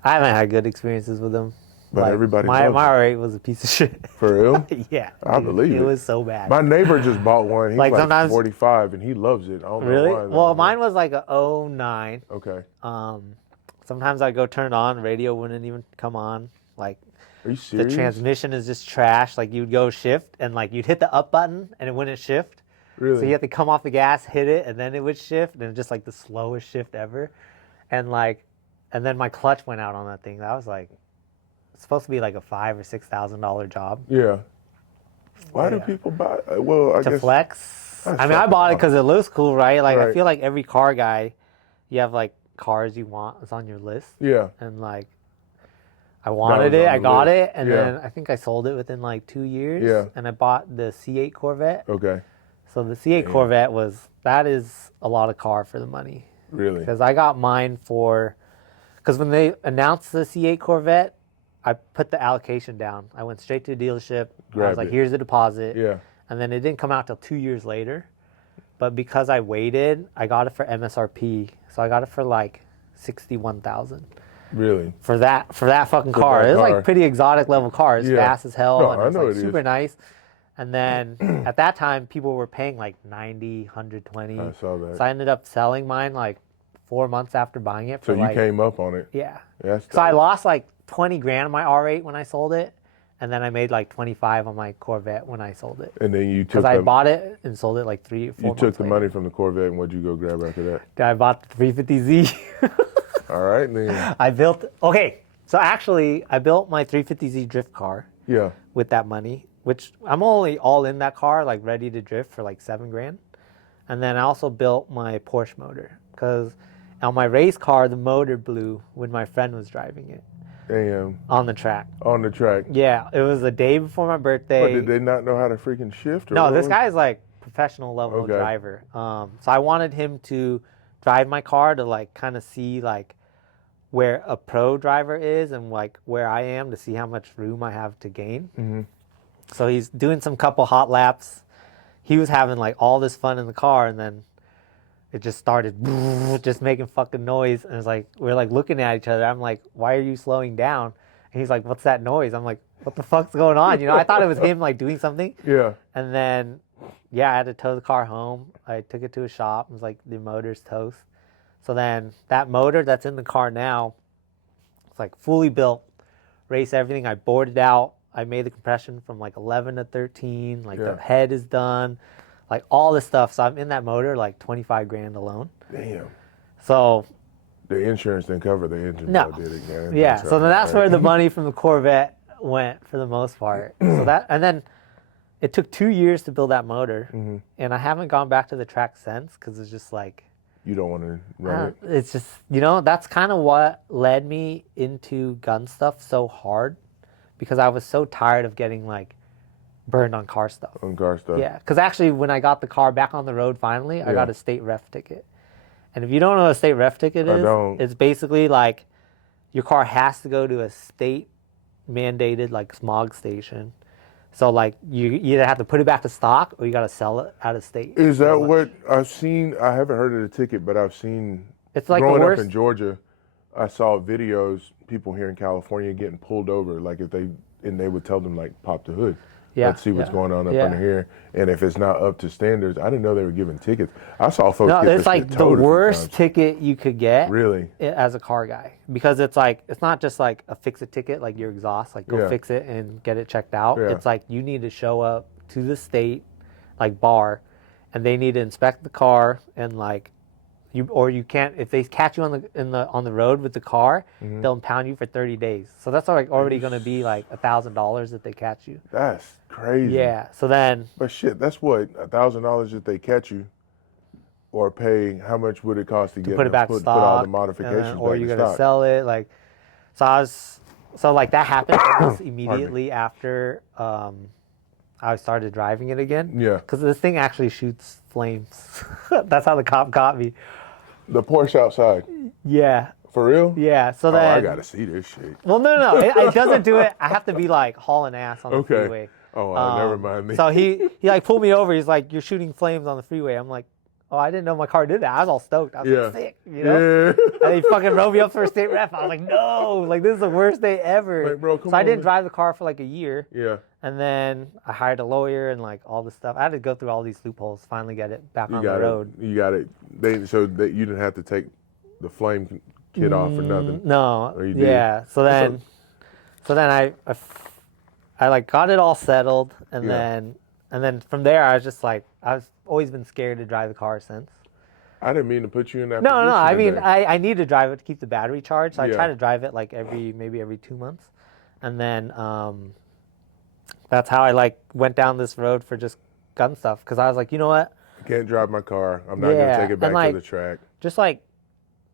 I haven't had good experiences with them. But like, everybody my loves R8 was a piece of shit. For real? Yeah. I believe it. It was so bad. My neighbor just bought one. He's Like, like sometimes- 45 and he loves it. I don't Really? know why. Well, mine was like a 09. Okay. Sometimes I'd go turn it on, radio wouldn't even come on. Like, Are you the serious? transmission is just trash. Like, you'd go shift and like you'd hit the up button and it wouldn't shift. Really? So you have to come off the gas, hit it, and then it would shift, and it's just like the slowest shift ever. And then my clutch went out on that thing. That was like, it's supposed to be like a $5,000 or $6,000 job. Yeah. Why do Yeah. people buy? Well, I To guess flex. That's I mean, I fucking bought it awesome. because it looks cool, right? Like, Right. I feel like every car guy, you have like cars you want is on your list. Yeah. And like, I wanted it, on I the got list. it, and Yeah. then I think I sold it within like 2 years. Yeah. And I bought the C8 Corvette. Okay. So the C8 Corvette that is a lot of car for the money. Really? Because I got mine because when they announced the C8 Corvette, I put the allocation down. I went straight to the dealership. I was like, here's the deposit. Yeah. And then it didn't come out till 2 years later. But because I waited, I got it for MSRP. So I got it for like $61,000. Really? For that fucking car. It was like pretty exotic level car. It's fast as hell. No, and I it's know like it super is. nice. And then at that time, people were paying like 90, 120. I saw that. So I ended up selling mine like 4 months after buying it. So you came up on it. Yeah. That's So I lost like 20 grand on my R8 when I sold it. And then I made like 25 on my Corvette when I sold it. And then you took Because I bought it and sold it like 3 or 4 months You took the later. money from the Corvette, and what'd you go grab after that? I bought the 350Z. All right, then. So actually, I built my 350Z drift car Yeah. with that money, which I'm only all in that car, like ready to drift for like 7 grand. And then I also built my Porsche motor because on my race car, the motor blew when my friend was driving it. Damn. On the track. On the track. Yeah, it was the day before my birthday. What, did they not know how to freaking shift? Or No, what this was- guy is like professional level driver. So I wanted him to drive my car to like kind of see like where a pro driver is and like where I am to see how much room I have to gain. Mm-hmm. So he's doing some couple hot laps. He was having like all this fun in the car, and then it just started just making fucking noise. And it's like, we're like looking at each other. I'm like, why are you slowing down? And he's like, what's that noise? I'm like, what the fuck's going on? You know, I thought it was him like doing something. Yeah. And then, I had to tow the car home. I took it to a shop. It was like, the motor's toast. So then that motor that's in the car now, it's like fully built, race everything. I bored it out. I made the compression from like 11 to 13. Like the head is done. Like all this stuff. So I'm in that motor like 25 grand alone. Damn. So The insurance didn't cover the engine. No. Though, did it? Yeah. yeah, so then that's where the money from the Corvette went for the most part. So that, and then it took 2 years to build that motor, and I haven't gone back to the track since because it's just like, You don't want to run it. it's just, that's kind of what led me into gun stuff so hard, because I was so tired of getting like burned on car stuff. On car stuff. Yeah, because actually when I got the car back on the road finally, I got a state ref ticket. And if you don't know what a state ref ticket is, it's basically like your car has to go to a state mandated like smog station. So like you either have to put it back to stock or you got to sell it out of state. Is that what I've seen? I haven't heard of the ticket, but I've seen. It's like growing the worst. up in Georgia, I saw videos, people here in California getting pulled over, like they would tell them like pop the hood. Yeah, Let's see what's going on up yeah. under here. And if it's not up to standards, I didn't know they were giving tickets. I saw folks No, get it's this like shit the towed a few worst times. ticket you could get. Really? As a car guy, because it's like, it's not just like a fix it ticket, like your exhaust, like go fix it and get it checked out. Yeah. It's like you need to show up to the state like bar, and they need to inspect the car, and like you can't, if they catch you on the road with the car, they'll impound you for 30 days. So that's like already going to be like $1,000 if they catch you. That's crazy. Yeah. So then, But shit, that's what, $1,000 if they catch you, or pay. How much would it cost to get put it back to put stock, all the and modifications then, or back you're to gonna stock? sell it. Like, so like that happened almost immediately after I started driving it again. Yeah. Because this thing actually shoots flames. That's how the cop caught me. The Porsche outside. Yeah. For real? Yeah. So Oh, then. I gotta see this shit. Well, no, it doesn't do it. I have to be like hauling ass on the Okay. freeway. Oh, never mind me. So he like pulled me over. He's like, "You're shooting flames on the freeway." I'm like, "Oh, I didn't know my car did that." I was all stoked. I was like, "Sick," you know. Yeah. And he fucking wrote me up for a state ref. I was like, "No, like this is the worst day ever." Like, bro, come so I on, didn't man. drive the car for like a year, Yeah. and then I hired a lawyer and like all this stuff. I had to go through all these loopholes, finally get it back on the road. You got it. So that you didn't have to take the flame kit off or nothing. No, Or you did? yeah. So then I like got it all settled, and then from there I was just like, I've always been scared to drive the car since. I didn't mean to put you in that No, position I mean, today. I need to drive it to keep the battery charged. So I Yeah. try to drive it like maybe every 2 months. And then that's how I like went down this road for just gun stuff. Because I was like, you know what? I can't drive my car. I'm not Yeah, gonna take it back and, like, to the track. Just like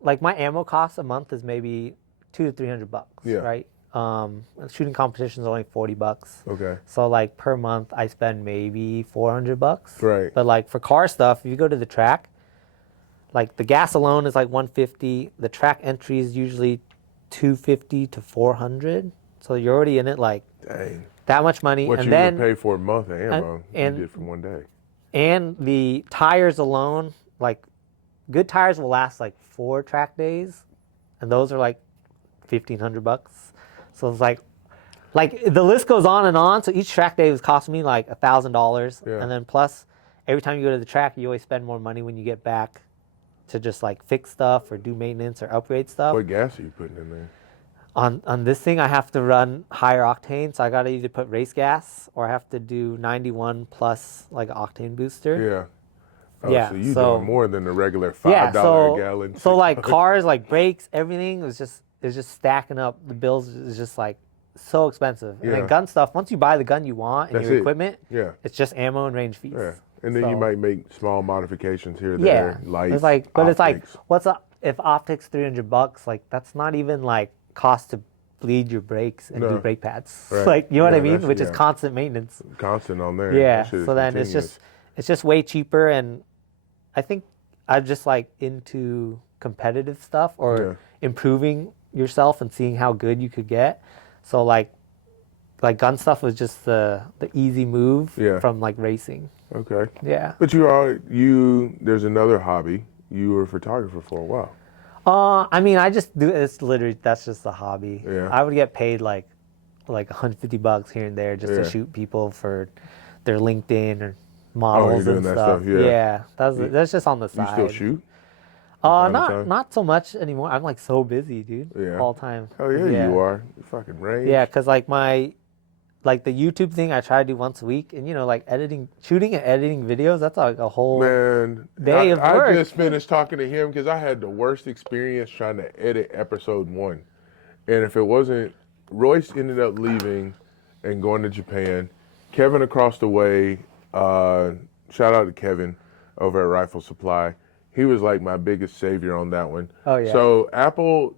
like my ammo cost a month is maybe $200 to $300, Yeah. right? Shooting competitions are only $40. Okay. So like per month I spend maybe $400. Right. But like for car stuff, if you go to the track, like the gas alone is like $150. The track entry is usually $250 to $400. So you're already in it like Dang. that much money. What and you then would pay for a month of ammo, and- you did for one day. and the tires alone, like good tires will last like 4 track days, and those are like $1,500. So it's like the list goes on and on. So each track day was costing me like $1,000, Yeah. and then plus every time you go to the track, you always spend more money when you get back to just like fix stuff or do maintenance or upgrade stuff. What gas are you putting in there? On this thing, I have to run higher octane, so I got to either put race gas or I have to do 91 plus like octane booster. Yeah. Oh, Yeah, so you so- doing more than the regular $5 Yeah, so a gallon. so like cars, like brakes, everything is just stacking up. The bills is just like so expensive. And Yeah. then gun stuff, once you buy the gun you want and That's your it. equipment, Yeah. it's just ammo and range fees. Yeah. And then you So- might make small modifications here, Yeah, there, lights, it's like, but it's like, optics. what's up if optics $300? Like that's not even like cost to bleed your brakes and do No. brake pads. Right. Like, you know what Yeah, I mean? that's- Which is yeah. constant maintenance. Constant on there. Yeah. That shit is So then continuous. it's just way cheaper, and I think I'm just like into competitive stuff or Yeah. improving yourself and seeing how good you could get. So like gun stuff was just the easy move Yeah. from like racing. Okay. Yeah. But there's another hobby. You were a photographer for a while. I mean, I just do it's literally that's just a hobby. Yeah. I would get paid like $150 here and there just Yeah. to shoot people for their LinkedIn or models doing and that stuff. stuff, yeah. That's just on the You side. still shoot? time to time? Not so much anymore. I'm like so busy, dude. Yeah. All time. Hell yeah, you are. You fucking range. Yeah, cause like the YouTube thing I try to do once a week, and like shooting and editing videos, that's like a whole Man, day of I work. just finished talking to him because I had the worst experience trying to edit episode 1. And if it wasn't, Royce ended up leaving and going to Japan. Kevin across the way, shout out to Kevin over at Rifle Supply. He was like my biggest savior on that one. Oh, yeah. So Apple,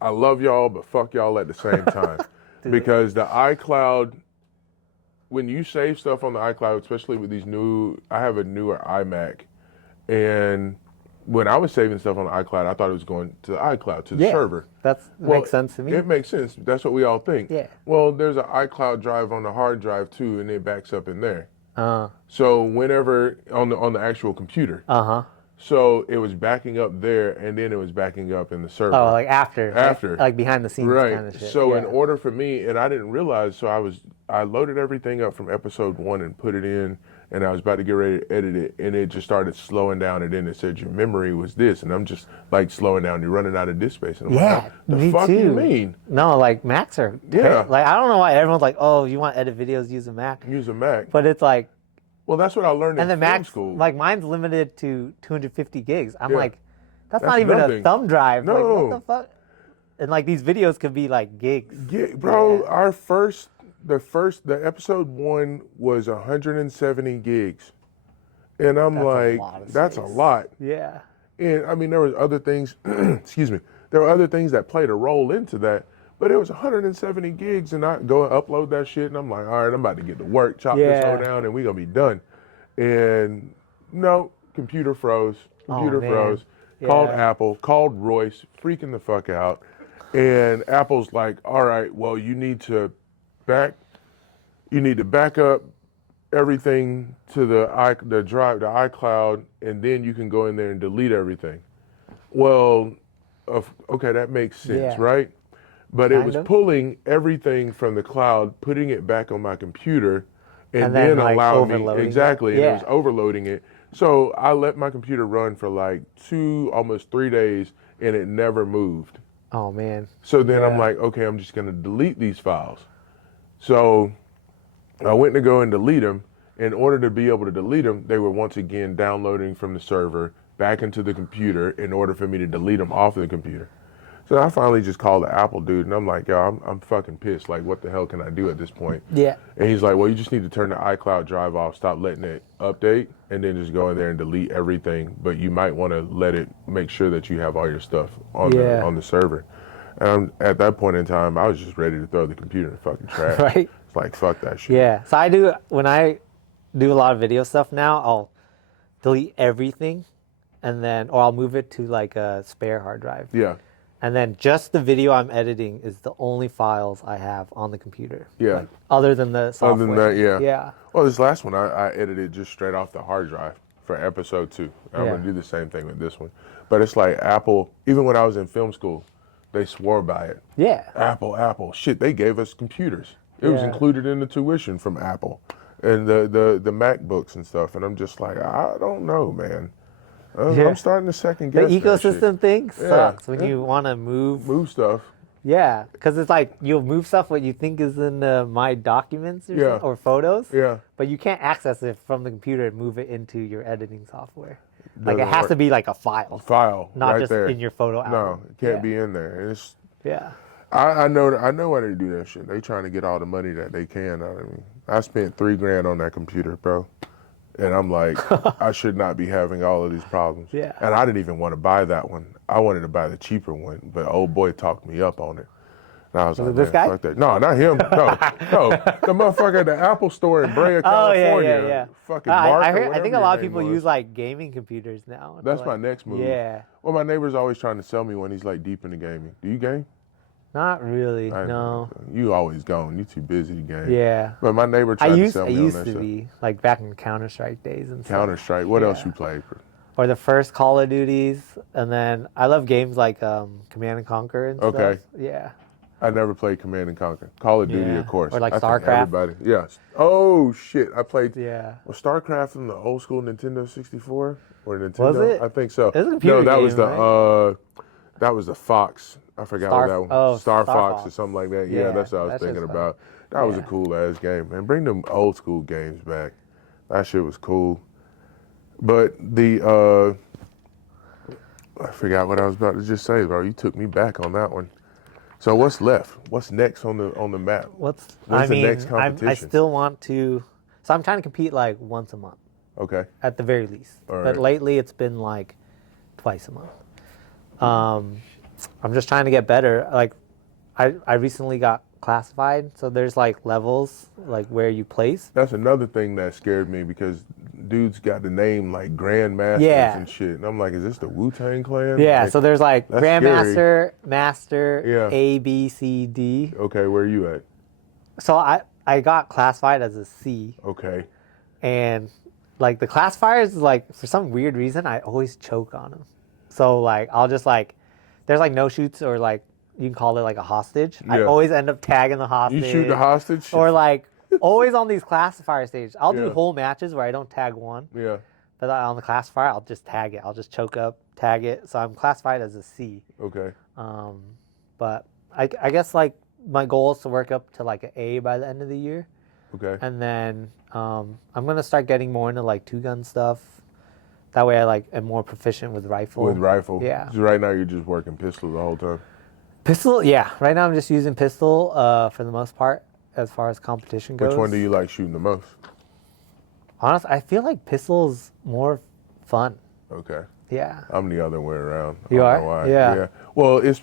I love y'all, but fuck y'all at the same time. Because the iCloud, when you save stuff on the iCloud, especially with I have a newer iMac, and when I was saving stuff on the iCloud, I thought it was going to the iCloud, to the server. Makes sense to me. It makes sense. That's what we all think. Yeah. Well, there's an iCloud drive on the hard drive too, and it backs up in there. Uh So whenever on the actual computer, huh. so it was backing up there, and then it was backing up in the server. Oh, like after. After. Like behind the scenes Right. kind of shit. So yeah. in order for me, and I didn't realize, so I loaded everything up from episode 1 and put it in, and I was about to get ready to edit it, and it just started slowing down, and then it said your memory was this, and I'm just like slowing down. You're running out of disk space, and I'm Yeah, like, the me fuck too. you mean? No, like Macs are Yeah. Like I don't know why everyone's like, oh, you want to edit videos, use a Mac. Use a Mac. But it's like, Well, that's what I learned and in the film Mac, school. like mine's limited to 250 gigs. I'm Yeah. like, that's That's not even nothing. a thumb drive. Like, No. what the fuck? And like these videos could be like gigs. Yeah, bro, Yeah. the episode 1 was 170 gigs. And I'm That's a like, lot of that's a space. lot. Yeah. And I mean, there was other things, excuse me, there were other things that played a role into that, but it was 170 gigs, and I go and upload that shit, and I'm like, all right, I'm about to get to work, chop this Yeah. whole down, and we gonna be done. And no, computer froze, man. called Yeah. Apple, called Royce, freaking the fuck out. And Apple's like, all right, well, you need to back up everything to the drive, the iCloud, and then you can go in there and delete everything. Well, okay, that makes sense, Yeah. right? But it Kind was of. pulling everything from the cloud, putting it back on my computer, and And then then, like, allowing me overloading it. exactly, and it Yeah. was overloading it. So I let my computer run for like 2, almost 3 days, and it never moved. Oh man. So then I'm Yeah. like, okay, I'm just gonna delete these files. So I went to go and delete them. In order to be able to delete them, they were once again downloading from the server back into the computer in order for me to delete them off of the computer. So I finally just called the Apple dude, and I'm like, yo, I'm fucking pissed. Like, what the hell can I do at this point? Yeah. And he's like, well, you just need to turn the iCloud drive off, stop letting it update, and then just go in there and delete everything. But you might want to let it make sure that you have all your stuff on the server. And at that point in time, I was just ready to throw the computer in the fucking trash. Right. It's like, fuck that shit. Yeah. So I do, when I do a lot of video stuff now, I'll delete everything and then, or I'll move it to like a spare hard drive. Yeah. And then just the video I'm editing is the only files I have on the computer. Yeah. Like, other than the software. Other than that, yeah. Yeah. Well, this last one, I edited just straight off the hard drive for episode 2. I'm Yeah. going to do the same thing with this one. But it's like Apple, even when I was in film school, they swore by it. Yeah. Apple. Shit, they gave us computers. It was Yeah. included in the tuition from Apple and the MacBooks and stuff. And I'm just like, I don't know, man. Yeah. I'm starting to second The guess that ecosystem shit. thing Yeah. sucks when you want to move. Stuff. Yeah, because it's like you'll move stuff what you think is in My Documents or photos. Yeah. But you can't access it from the computer and move it into your editing software. Like it Doesn't has work. to be like a file, not right just there. in your photo album. No, it can't be in there. And it's Yeah. I know why they do that shit. They trying to get all the money that they can out of me. I spent $3,000 on that computer, bro. And I'm like, I should not be having all of these problems. Yeah. And I didn't even want to buy that one. I wanted to buy the cheaper one, but old boy talked me up on it. And I was like, this man, guy? fuck that. No, not him. No. The motherfucker at the Apple store in Brea, California. Yeah. Fucking I Mark or think whatever a lot your of people name was. use like gaming computers now. That's Like, my next move. Yeah. Well, my neighbor's always trying to sell me one. He's like deep into gaming. Do you game? Not really. I No. You always gone. You too busy to game. Yeah. But my neighbor tried to sell I me on used that to stuff. be like back in Counter-Strike days and stuff. Counter-Strike. What else Yeah. you played? Or the first Call of Duties, and then I love games like Command and Conquer and Okay. stuff. Yeah. I never played Command and Conquer. Call of Duty, Yeah. of course. Or like I think StarCraft. Everybody. Yes. Oh shit! I played. Yeah. Was StarCraft from the old school Nintendo 64 or Nintendo? Was it? I think so. It was a computer no, that game, was the right? that was the Fox. I forgot what that was. Star Fox or something like that. Yeah, Yeah, that's what I was that's thinking just about. fun. That was a Yeah. cool ass game, man. Bring them old school games back. That shit was cool. But the I forgot what I was about to just say, bro. You took me back on that one. So what's left? What's next on the map? When's the next competition? I still want to. So I'm trying to compete like once a month Okay. at the very least. All But right. lately it's been like twice a month. I'm just trying to get better. Like I recently got classified, so there's like levels like where you place. That's another thing that scared me because dudes got the name like Grandmasters Yeah. and shit. And I'm like, is this the Wu-Tang Clan? Yeah, Like, so there's like that's Grandmaster, Master, Yeah. A, B, C, D. okay, where are you at? So I got classified as a C, Okay. and like the classifiers, like for some weird reason, I always choke on them. So like I'll just like, there's like no shoots or like you can call it like a hostage. I Yeah. always end up tagging the hostage. You shoot the hostage? Or like always on these classifier stages. I'll do Yeah. whole matches where I don't tag one, Yeah. but on the classifier I'll just tag it. I'll just choke up, tag it. So I'm classified as a C. Okay. But I guess like my goal is to work up to like an A by the end of the year. Okay. And then I'm gonna start getting more into like 2-gun stuff. That way I like am more proficient with rifle. With rifle? Yeah. So right now you're just working pistol the whole time? Pistol, yeah. Right now I'm just using pistol for the most part as far as competition goes. Which one do you like shooting the most? Honestly, I feel like pistol is more fun. Okay. Yeah. I'm the other way around. You I are? don't know why. Yeah. Well, it's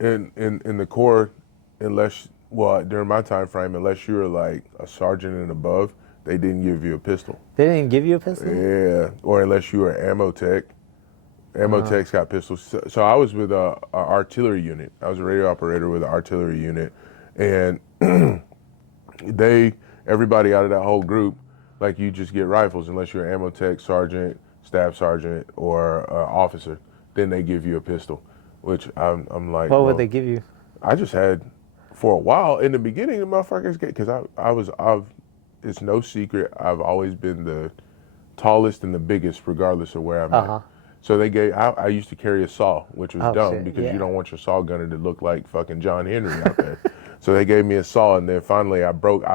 in the Corps, during my time frame, unless you were like a sergeant and above, they didn't give you a pistol. They didn't give you a pistol? Yeah, or unless you were ammo tech. Ammo tech's got pistols. So I was with a artillery unit. I was a radio operator with an artillery unit, and everybody out of that whole group, like you just get rifles unless you're ammo tech, sergeant, staff sergeant, or officer. Then they give you a pistol, which I'm like. What would they give you? I just had, for a while in the beginning, the motherfuckers get, because it's no secret, I've always been the tallest and the biggest regardless of where I'm at. So they gave, I used to carry a saw, which was dumb shit, because yeah. you don't want your saw gunner to look like fucking John Henry out there. So they gave me a saw, and then finally I broke the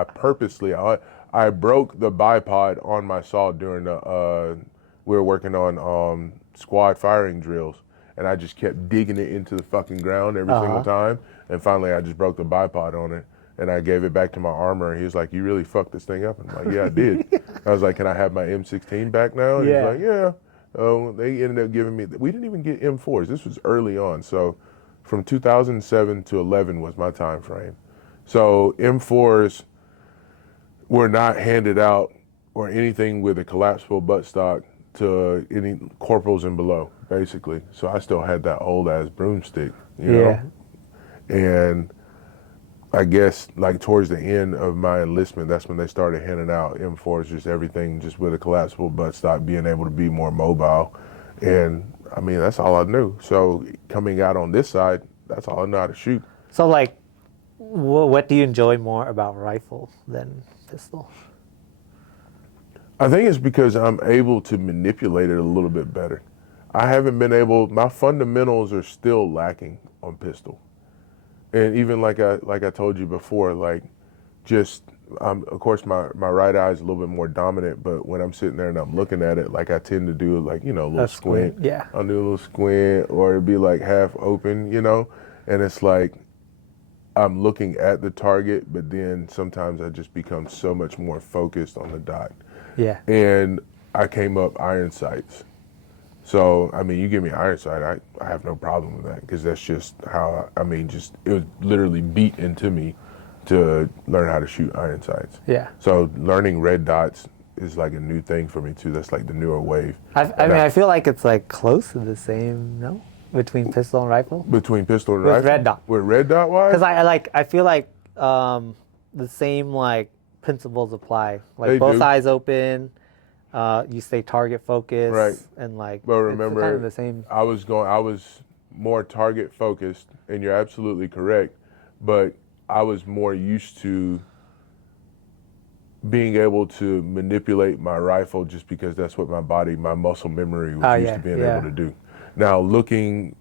bipod on my saw during we were working on squad firing drills. and I just kept digging it into the fucking ground every single time. And finally, I just broke the bipod on it, and I gave it back to my armor. And he was like, "You really fucked this thing up." And I'm like, "Yeah, I did." I was like, "Can I have my M16 back now?" And he's like, "Yeah." Oh, they ended up giving me. We didn't even get M4s. This was early on, so from 2007 to 11 was my time frame. So M4s were not handed out or anything with a collapsible buttstock to any corporals and below, basically. So I still had that old ass broomstick, you know? And I guess like towards the end of my enlistment, that's when they started handing out M4s, just everything just with a collapsible buttstock, being able to be more mobile. And I mean, that's all I knew. So coming out on this side, that's all I know how to shoot. So like, what do you enjoy more about rifle than pistol? I think it's because I'm able to manipulate it a little bit better. I haven't been able, my fundamentals are still lacking on pistol. And even like I told you before, like just, of course my right eye is a little bit more dominant, but when I'm sitting there and I'm looking at it, like I tend to do like, you know, a little squint. Yeah. I'll do a little squint, or it'd be like half open, you know? And it's like, I'm looking at the target, but then sometimes I just become so much more focused on the dot. Yeah. And I came up iron sights. So, I mean, you give me iron sight, I have no problem with that, because that's just how, just, it was literally beat into me to learn how to shoot iron sights. Yeah. So learning red dots is like a new thing for me too. That's like the newer wave. I feel like it's like close to the same, no? Between pistol and rifle? Between pistol and With rifle? red dot. With red dot wise? Because I feel like the same like principles apply. Like They both do. eyes open, you stay target focused, Right. and like But remember, it's kind of the same. I was more target focused, and you're absolutely correct, but I was more used to being able to manipulate my rifle just because that's what my muscle memory was used to being able to do. Now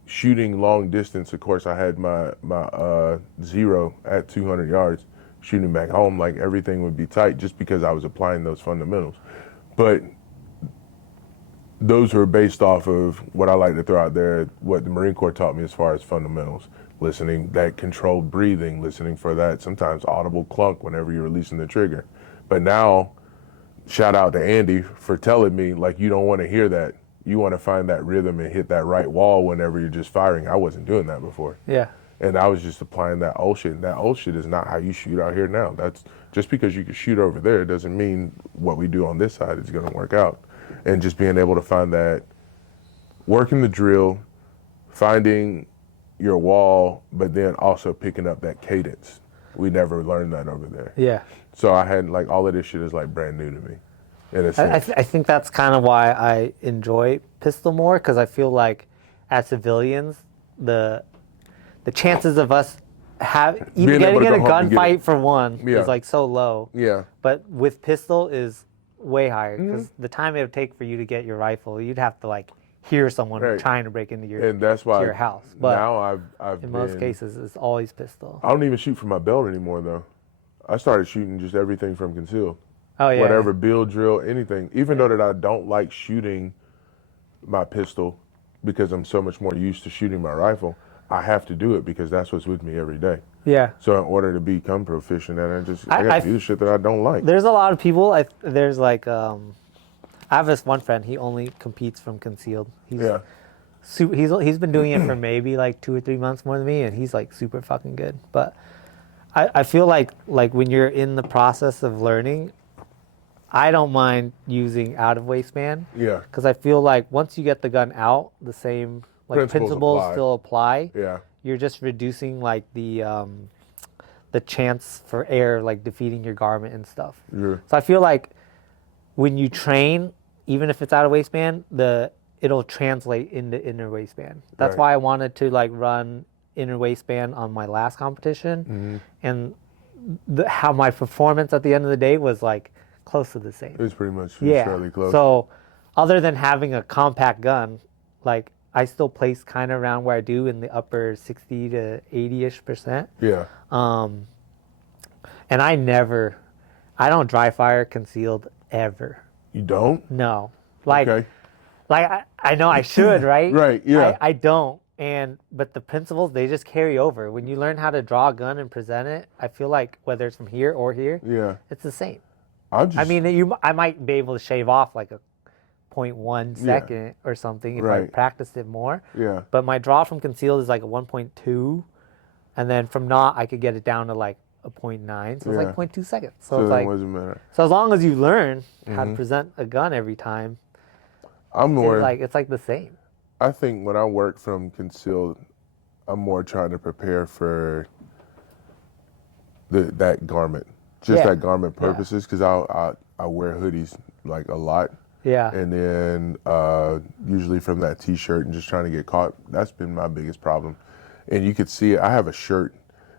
shooting long distance, of course I had my zero at 200 yards, shooting back home, like everything would be tight just because I was applying those fundamentals. But those were based off of what I like to throw out there, what the Marine Corps taught me as far as fundamentals. Listening, that controlled breathing, listening for that sometimes audible clunk whenever you're releasing the trigger. But now, shout out to Andy for telling me, like, you don't want to hear that. You want to find that rhythm and hit that right wall whenever you're just firing. I wasn't doing that before. Yeah. And I was just applying that old shit. And that old shit is not how you shoot out here now. That's just because you can shoot over there doesn't mean what we do on this side is going to work out. And just being able to find that, working the drill, finding your wall, but then also picking up that cadence. We never learned that over there. Yeah. So I had like all of this shit is like brand new to me. In a sense. I think that's kind of why I enjoy pistol more, because I feel like as civilians, the chances of us even getting in a gunfight for one is like so low. Yeah. But with pistol is way higher, because the time it would take for you to get your rifle, you'd have to like hear someone trying to break into your house. But now I've in most cases, it's always pistol. I don't even shoot from my belt anymore though. I started shooting just everything from concealed. Oh yeah. Whatever, build, drill, anything. Even though that I don't like shooting my pistol because I'm so much more used to shooting my rifle, I have to do it because that's what's with me every day. Yeah. So in order to become proficient at it, I got to do the shit that I don't like. There's a lot of people. There's like I have this one friend. He only competes from concealed. He's been doing it for maybe like 2 or 3 months more than me, and he's like super fucking good. But I feel like when you're in the process of learning, I don't mind using out of waistband. Yeah. Because I feel like once you get the gun out, the same principles still apply. Yeah. You're just reducing like the chance for air like defeating your garment and stuff. Yeah. So I feel like when you train, even if it's out of waistband, it'll translate into inner waistband. That's why I wanted to like run inner waistband on my last competition, and how my performance at the end of the day was like close to the same. It was pretty much fairly close. So other than having a compact gun, like I still place kind of around where I do in the upper 60 to 80-ish%. Yeah. And I don't dry fire concealed ever. You don't? No. Like, okay. Like I know I should, right? Right, yeah. I don't. But the principles, they just carry over. When you learn how to draw a gun and present it, I feel like whether it's from here or here, Yeah. it's the same. I mean, I might be able to shave off like a 0.1 second or something if I Right. practiced it more. Yeah. But my draw from concealed is like a 1.2, and then from not I could get it down to like a 0.9, so it's like 0.2 seconds. So it's it like, doesn't matter. so as long as you learn how to present a gun every time, I'm more it's like the same. I think when I work from concealed, I'm more trying to prepare for that garment, just that garment purposes, because I wear hoodies like a lot. Yeah. And then usually from that t-shirt and just trying to get caught, that's been my biggest problem. And you could see it. I have a shirt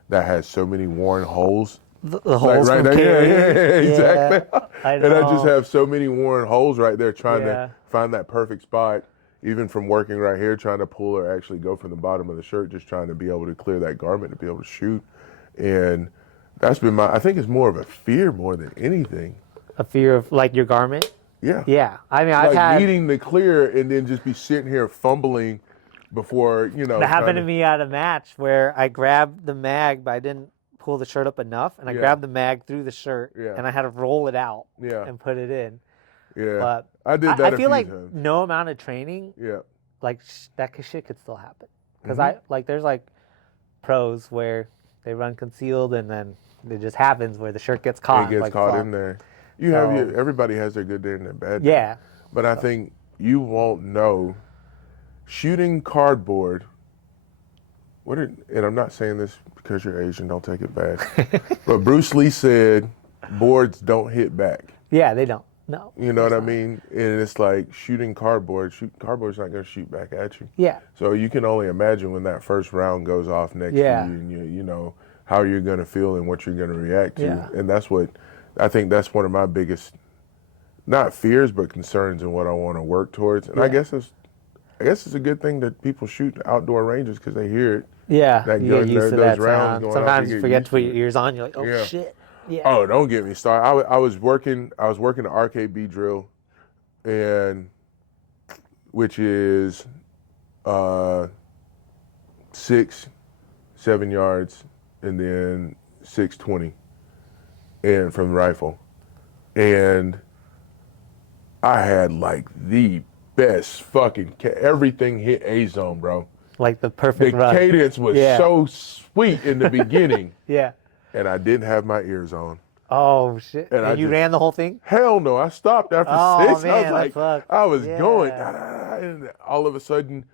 that has so many worn holes. The holes right from there. carrying. Yeah, exactly. I know. And I just have so many worn holes right there trying Yeah. to find that perfect spot. Even from working right here, trying to pull or actually go from the bottom of the shirt, just trying to be able to clear that garment to be able to shoot. And that's been I think it's more of a fear more than anything. A fear of like your garment? Yeah. Yeah. I mean, I've like had. needing to clear and then just be sitting here fumbling before, That happened to me at a match where I grabbed the mag, but I didn't pull the shirt up enough, and I grabbed the mag through the shirt, and I had to roll it out and put it in. Yeah. But I did that I a feel few like times. no amount of training, like that shit could still happen. Because there's like pros where they run concealed and then it just happens where the shirt gets caught. It gets like, caught fuck. in there. Everybody has their good day and their bad day. Yeah. But I think you won't know shooting cardboard. And I'm not saying this because you're Asian, don't take it bad. But Bruce Lee said boards don't hit back. Yeah, they don't. No. You know what I mean? And it's like shooting cardboard. Cardboard's not going to shoot back at you. Yeah. So you can only imagine when that first round goes off next to you and you know how you're going to feel and what you're going to react to. Yeah. And I think that's one of my biggest, not fears, but concerns in what I want to work towards. And I guess it's a good thing that people shoot outdoor ranges because they hear it. Yeah, That you gun, get used to those that rounds sound. going off, Sometimes you get forget used to put to your it. ears on. You're like, oh Yeah. shit. Yeah. Oh, don't get me started. I was working the RKB drill, which is 6, 7 yards, and then 620, and from the rifle, and I had like the best fucking everything hit A zone, bro. Like the perfect The run. cadence was so sweet in the beginning. Yeah. And I didn't have my ears on. Oh shit. And And, I you just- ran the whole thing? Hell no, I stopped after Oh, 6. man, I was that like, sucks. I was going, Yeah. and all of a sudden,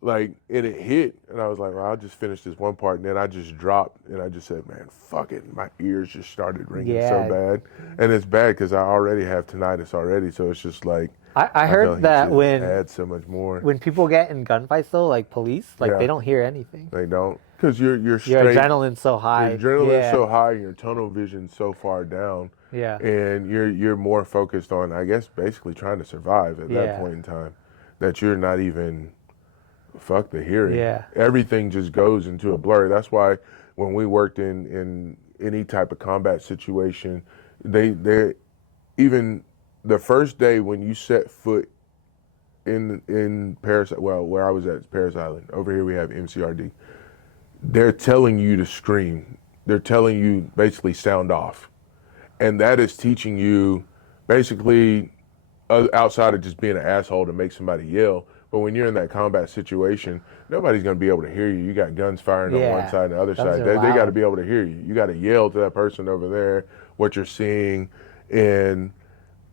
like, and it hit, and I was like, well, I'll just finish this one part, and then I just dropped, and I just said, man, fuck it. My ears just started ringing so Yeah. bad. And it's bad because I already have tinnitus already, so it's just like, I feel heard like you that should when add so much more. people get in gunfights though, like police, like Yeah. they don't hear anything. They don't, because you're Your straight. adrenaline's so high. Your adrenaline's yeah. so high, and your tunnel vision's so far down. Yeah. And you're more focused on, I guess, basically trying to survive at that Yeah. point in time, that you're not even, fuck the hearing. Yeah. Everything just goes into a blur. That's why when we worked in any type of combat situation, they even the first day when you set foot in Paris, well, where I was at, Paris Island. Over here we have MCRD. They're telling you to scream. They're telling you basically sound off. And that is teaching you basically outside of just being an asshole to make somebody yell. But when you're in that combat situation, nobody's going to be able to hear you. You got guns firing on one side and the other Guns side. are They got to loud. be able to hear you. You got to yell to that person over there what you're seeing. And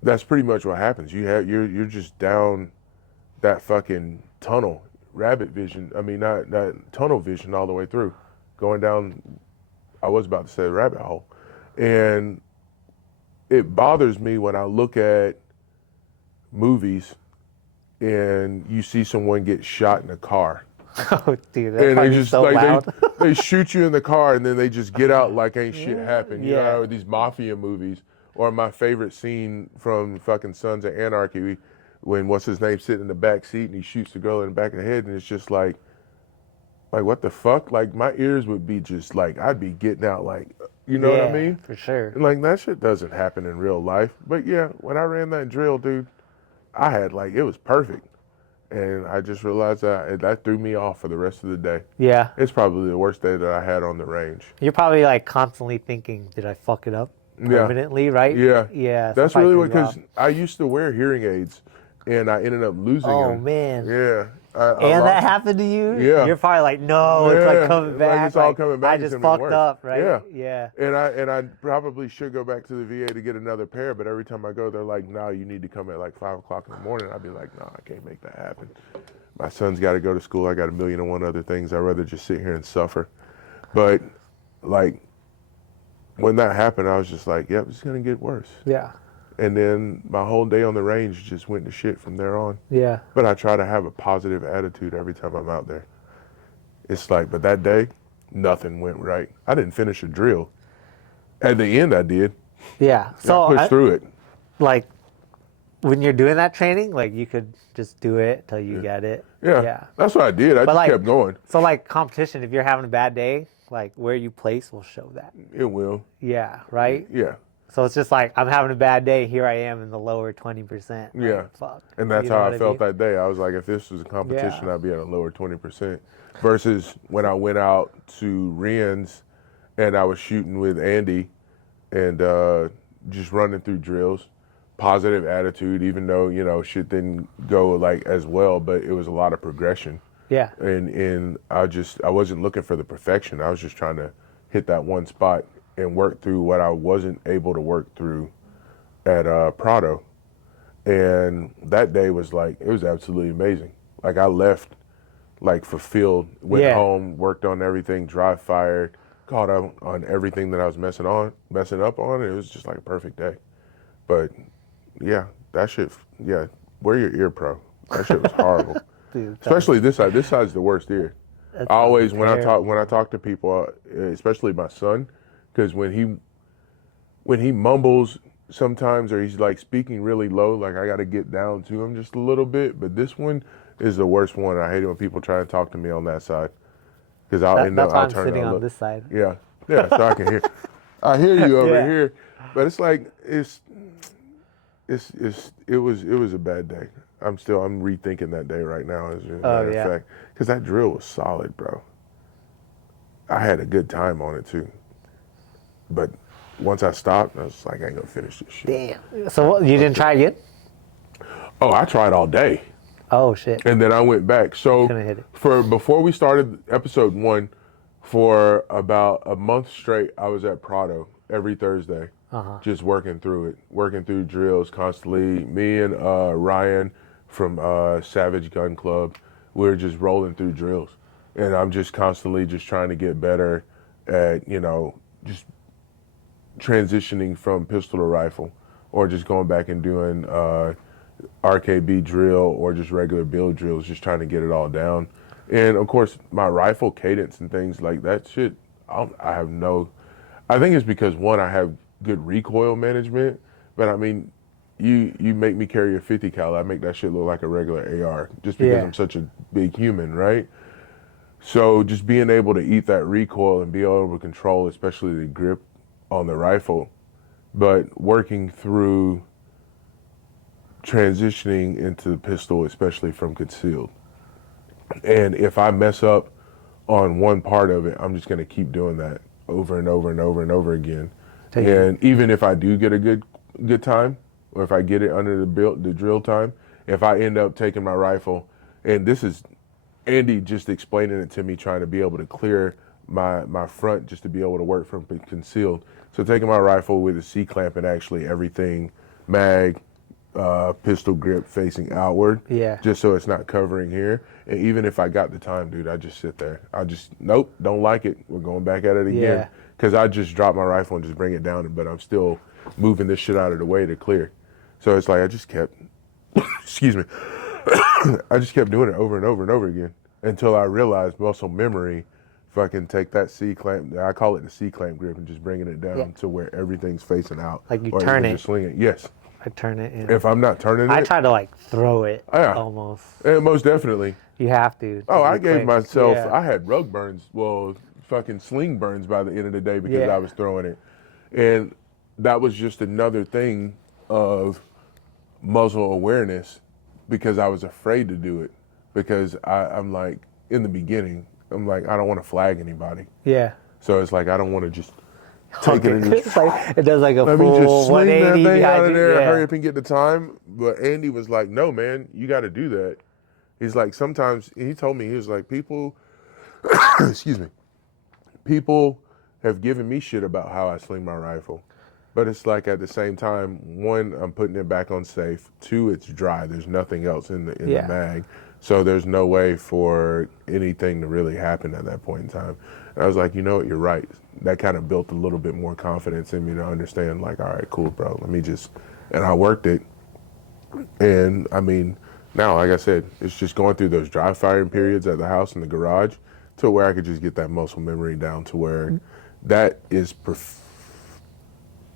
that's pretty much what happens. You're just down that fucking tunnel, rabbit vision. I mean, not tunnel vision all the way through, going down. I was about to say rabbit hole, and it bothers me when I look at movies and you see someone get shot in a car, Oh, dude, that and part they is just so like loud. they shoot you in the car, and then they just get out like ain't shit happened. You Yeah. know, these mafia movies. Or my favorite scene from fucking Sons of Anarchy, when what's his name sitting in the back seat and he shoots the girl in the back of the head, and it's just like what the fuck? Like my ears would be just like, I'd be getting out like, you know what I Yeah, mean? For sure. And like that shit doesn't happen in real life. But yeah, when I ran that drill, dude, I had like, it was perfect. And I just realized that threw me off for the rest of the day. Yeah. It's probably the worst day that I had on the range. You're probably like constantly thinking, did I fuck it up permanently, right? Yeah. Yeah. That's really what, because I used to wear hearing aids and I ended up losing them. Oh, man. Yeah. And that happened to you? Yeah. You're probably like, no, it's like coming Like back. it's all coming back. I It's just gonna be fucked worse. up, right? Yeah. Yeah. And I probably should go back to the VA to get another pair, but every time I go, they're like, no, you need to come at like 5 o'clock in the morning. I'd be like, no, I can't make that happen. My son's got to go to school. I got 1,000,001 other things. I'd rather just sit here and suffer. But like when that happened, I was just like, yep, it's going to get worse. Yeah. And then my whole day on the range just went to shit from there on. Yeah. But I try to have a positive attitude every time I'm out there. It's like, but that day, nothing went right. I didn't finish a drill. At the end, I did. Yeah. So I pushed through it. Like when you're doing that training, like you could just do it till you get it. Yeah. That's what I did. I just like, kept going. So like competition, if you're having a bad day, like where you place will show that. It will. Yeah. Right? Yeah. So it's just like, I'm having a bad day. Here I am in the lower 20%. Like, Yeah. fuck. And that's You know how what I felt mean? that day. I was like, if this was a competition, Yeah. I'd be at a lower 20%. Versus when I went out to Nguyen's and I was shooting with Andy and just running through drills, positive attitude, even though, you know, shit didn't go like as well, but it was a lot of progression. Yeah. And I wasn't looking for the perfection. I was just trying to hit that one spot and work through what I wasn't able to work through at Prado. And that day was like, it was absolutely amazing. Like I left like fulfilled, went home, worked on everything, dry fired, caught up on everything that I was messing up on. And it was just like a perfect day. But yeah, that shit, yeah, wear your ear pro. That shit was horrible. Dude, Especially this side. This side's the worst ear. That's I always, when I terrible. talk to people, especially my son, because when he mumbles sometimes, or he's like speaking really low, like I got to get down to him just a little bit. But this one is the worst one. I hate it when people try to talk to me on that side, because I'll end up, That's why I'll I'm turn sitting and on look. this side. Yeah, so I can hear. I hear you over Yeah. here, but it's like it was a bad day. I'm rethinking that day right now, as a matter of fact, because that drill was solid, bro. I had a good time on it too, but once I stopped, I was like, I ain't gonna finish this shit. Damn. So what, you didn't try again? Oh, I tried all day, Oh, shit. and then I went back. So Couldn't hit it. before we started episode 1, for about a month straight, I was at Prado every Thursday, just working through drills constantly. Me and Ryan from Savage Gun Club, we were just rolling through drills, and I'm just constantly just trying to get better at, you know, just transitioning from pistol to rifle, or just going back and doing RKB drill or just regular build drills, just trying to get it all down. And of course, my rifle cadence and things like that shit, I think it's because, one, I have good recoil management, but I mean, you make me carry a 50 cal, I make that shit look like a regular AR, just because I'm such a big human, right? So just being able to eat that recoil and be able to control, especially the grip on the rifle, but working through transitioning into the pistol, especially from concealed. And if I mess up on one part of it, I'm just going to keep doing that over and over and over and over again. And even if I do get a good time, or if I get it under the drill time, if I end up taking my rifle, and this is Andy just explaining it to me, trying to be able to clear my front just to be able to work from concealed. So taking my rifle with a C-clamp and actually everything, mag, pistol grip facing outward, just so it's not covering here. And even if I got the time, dude, I just sit there. Nope, don't like it. We're going back at it again. Because I just drop my rifle and just bring it down, but I'm still moving this shit out of the way to clear. So it's like I just kept, excuse me, I just kept doing it over and over and over again until I realized muscle memory. If I can take that C-clamp, I call it the C-clamp grip, and just bringing it down to where everything's facing out. Like you or turn it. just swing it. Yes. I turn it in. If I'm not turning I it. try to like throw it almost. Yeah, most definitely. You have to. Oh, I gave quick. myself, I had rug burns, fucking sling burns by the end of the day because I was throwing it. And that was just another thing of muzzle awareness because I was afraid to do it because I'm like in the beginning I'm like I don't want to flag anybody. Yeah. So it's like I don't want to just take it and just It's like, it does like a let me full just swing that 180 thing out behind of you. there, Yeah. hurry up and get the time. But Andy was like, no, man, you got to do that. He's like, sometimes, he told me, he was like, people, excuse me, people have given me shit about how I sling my rifle. But it's like at the same time, one, I'm putting it back on safe. Two, it's dry. There's nothing else in the mag. So there's no way for anything to really happen at that point in time. And I was like, you know what, you're right. That kind of built a little bit more confidence in me to understand, like, all right, cool, bro. Let me just, and I worked it. And I mean, now, like I said, it's just going through those dry firing periods at the house in the garage to where I could just get that muscle memory down to where that is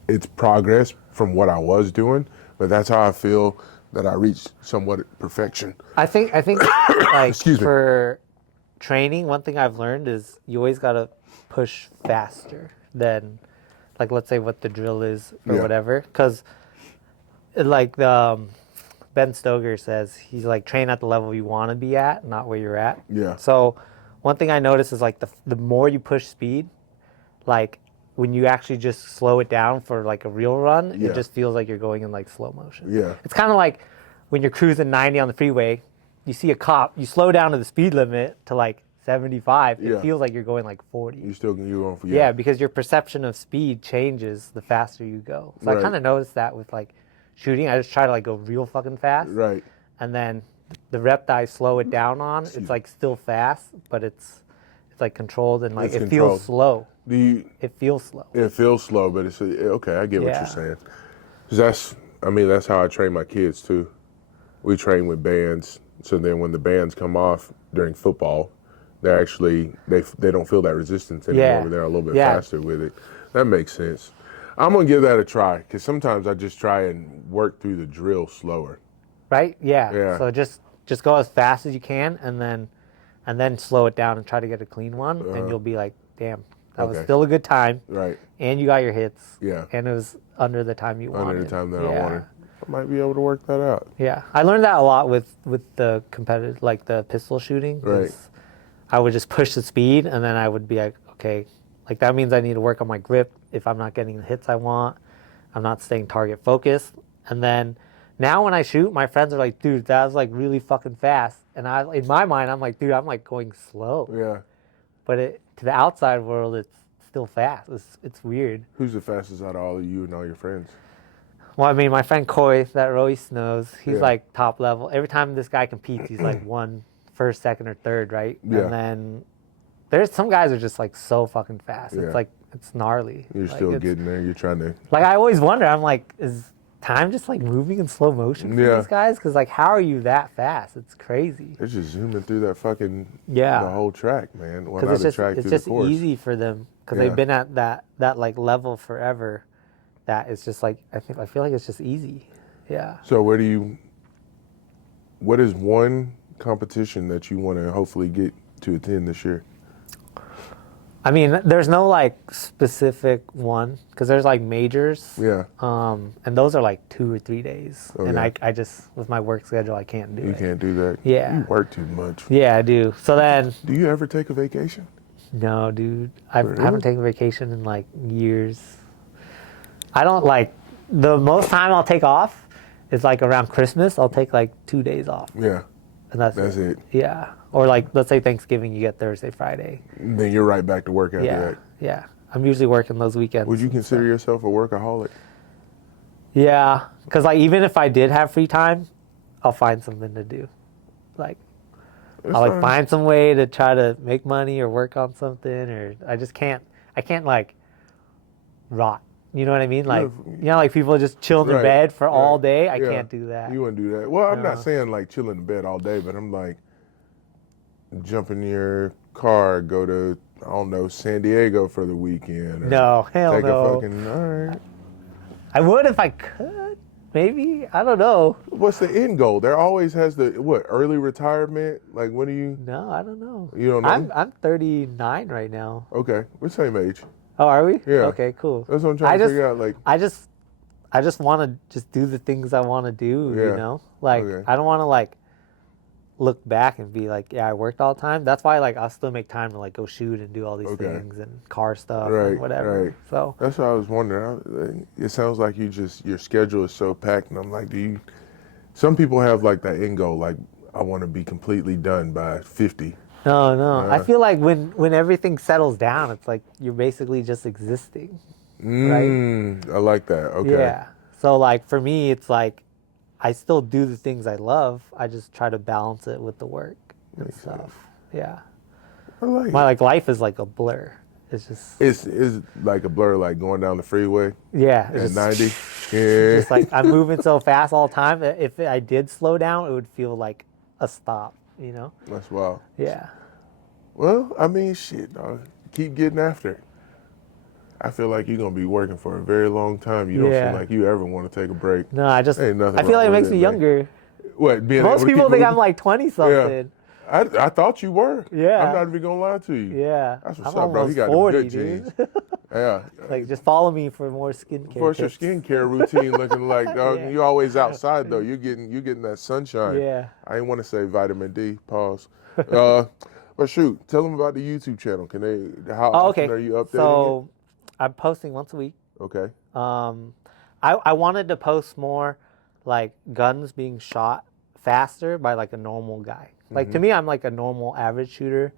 it's progress from what I was doing, but that's how I feel that I reached somewhat perfection. I think like Excuse me. for training, one thing I've learned is you always got to push faster than, like, let's say what the drill is or whatever. Because like Ben Stoker says, he's like, train at the level you want to be at, not where you're at. Yeah. So one thing I noticed is like the more you push speed, like when you actually just slow it down for like a real run, it just feels like you're going in like slow motion. Yeah. It's kind of like when you're cruising 90 on the freeway, you see a cop, you slow down to the speed limit to like 75, it feels like you're going like 40. You're going for Yeah, because your perception of speed changes the faster you go. So I kind of noticed that with like shooting. I just try to like go real fucking fast. Right. And then the rep that I slow it down on, it's like still fast, but it's like controlled and like it feels slow. It feels slow. It feels slow, but it's okay. I get what you're saying. 'Cause that's how I train my kids too. We train with bands, so then when the bands come off during football, they actually they don't feel that resistance anymore. But they're a little bit faster with it. That makes sense. I'm gonna give that a try because sometimes I just try and work through the drill slower. Right? Yeah. So just go as fast as you can, and then slow it down and try to get a clean one, and you'll be like, damn. That was still a good time. Right. And you got your hits. Yeah. And it was under the time you wanted. Under the time that I wanted. I might be able to work that out. Yeah. I learned that a lot with the competitive, like the pistol shooting. Right. I would just push the speed, and then I would be like, okay, like that means I need to work on my grip if I'm not getting the hits I want. I'm not staying target focused. And then now when I shoot, my friends are like, dude, that was like really fucking fast. And in my mind, I'm like, dude, I'm like going slow. Yeah. But to the outside world, it's still fast. It's weird. Who's the fastest out of all of you and all your friends? Well, I mean, my friend Coy that Royce knows, he's like top level. Every time this guy competes, he's like first, second, or third, right? Yeah. And then there's some guys are just like so fucking fast. Yeah. It's like, it's gnarly. You're like, still getting there. You're trying to. Like, I always wonder, I'm like, is time just like moving in slow motion for these guys? Because like, how are you that fast? It's crazy. They're just zooming through that fucking the whole track, man. Well, Because not it's just easy for them because they've been at that like level forever. That it's just like I feel like it's just easy. Yeah. So what is one competition that you want to hopefully get to attend this year? I mean, there's no like specific one because there's like majors. Yeah. And those are like 2 or 3 days, and I just with my work schedule I can't do it. You can't do that. Yeah. You work too much. Yeah, I do. So then. Do you ever take a vacation? No, dude. I haven't taken vacation in like years. I don't like the most time I'll take off is like around Christmas. I'll take like 2 days off. Yeah. And that's it. Yeah. Or like, let's say Thanksgiving, you get Thursday, Friday. And then you're right back to work after that. Yeah. I'm usually working those weekends. Would you consider yourself a workaholic? Yeah. Because like, even if I did have free time, I'll find something to do. Like, I'll like find some way to try to make money or work on something, or I can't like rot. You know what I mean? Like, like people just chill in their bed for all day. I can't do that. You wouldn't do that. Well, I'm not saying like chill in bed all day, but I'm like jump in your car, go to, I don't know, San Diego for the weekend. Or no, hell take no. A fucking, all right. I would if I could. Maybe. I don't know. What's the end goal? There always has early retirement? Like, when are you? No, I don't know. You don't know? I'm 39 right now. Okay. We're the same age. Oh, are we? Yeah. Okay, cool. That's what I'm trying to figure out. Like, I just want to just do the things I want to do, Yeah. you know? Like, Okay. I don't want to, like, look back and be like, yeah, I worked all the time. That's why, like, I'll still make time to, like, go shoot and do all these Okay. things and car stuff Right, and whatever. right. So, That's what I was wondering. It sounds like your schedule is so packed, and I'm like, some people have like that end goal, like I want to be completely done by 50. no. I feel like when everything settles down, it's like you're basically just existing, right? I like that. Okay. Yeah. So, like, for me, it's like I still do the things I love. I just try to balance it with the work and Makes stuff. sense. Yeah. I like My, it. like, life is like a blur. It's just, It's like a blur, like going down the freeway yeah. at It's 90. just, Yeah. just like I'm moving so fast all the time that if I did slow down, it would feel like a stop, you know? That's wild. Yeah. Well, I mean, shit, dog. Keep getting after it. I feel like you're gonna be working for a very long time. You don't Yeah. seem like you ever want to take a break. No, I just, Ain't nothing I feel wrong like it with makes me man. younger. What? Being Most able to people keep think I'm moving? like 20 something. I thought you were. Yeah. I'm not even gonna lie to you. Yeah. That's what's I'm up, bro. He almost got them 40, good dude. genes. Yeah. Like, just follow me for more skincare What's your tips. skincare routine looking like, dog? Yeah. You always outside though. You're getting that sunshine. Yeah. I ain't want to say vitamin D. Pause. But shoot, tell them about the YouTube channel. Can they? How Oh, often okay. are you updating So, I'm posting once a week. it? Okay. I wanted to post more, like, guns being shot faster by, like, a normal guy. Like, to me, I'm like a normal average shooter,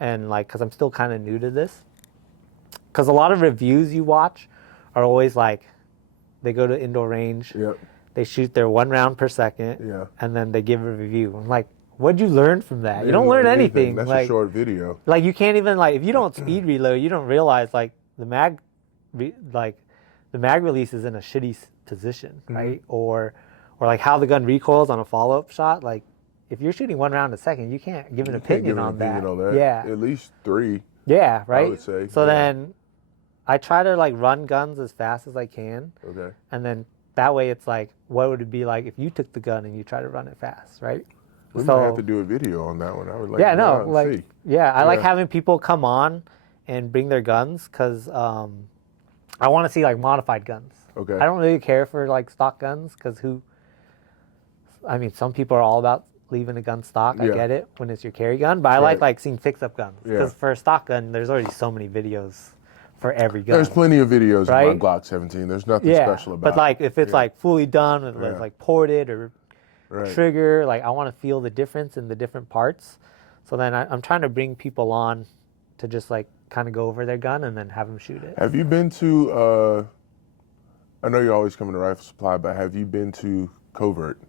and, like, because I'm still kind of new to this. Because a lot of reviews you watch are always like, they go to indoor range, Yep. they shoot their 1 round per second, Yeah. and then they give a review. I'm like, what'd you learn from that? You don't learn anything. That's like, a short video. Like, you can't even, like, if you don't speed reload, you don't realize, like, the mag release is in a shitty position, right? Or like how the gun recoils on a follow-up shot. Like, if you're shooting 1 round a second, you can't give an opinion on that. Yeah. At least 3. Yeah, right? would say, So yeah. then I try to, like, run guns as fast as I can. Okay. And then that way it's like, what would it be like if you took the gun and you try to run it fast, right? We might have to do a video on that one. I would like yeah, to go no, out and like, see. yeah, I like Yeah. having people come on and bring their guns because I want to see, like, modified guns. Okay. I don't really care for, like, stock guns because some people are all about leaving a gun stock. I Yeah. get it when it's your carry gun, but I Right. like seeing fix-up guns because Yeah. for a stock gun, there's already so many videos for every gun. There's plenty of videos Right? of my Glock 17. There's nothing yeah, special about but, like, if it's Yeah. like fully done and Yeah. it's like ported or Right. trigger, like, I want to feel the difference in the different parts. So then I'm trying to bring people on to just, like, kind of go over their gun and then have them shoot it. Have you been to, I know you're always coming to Rifle Supply, but have you been to Covert?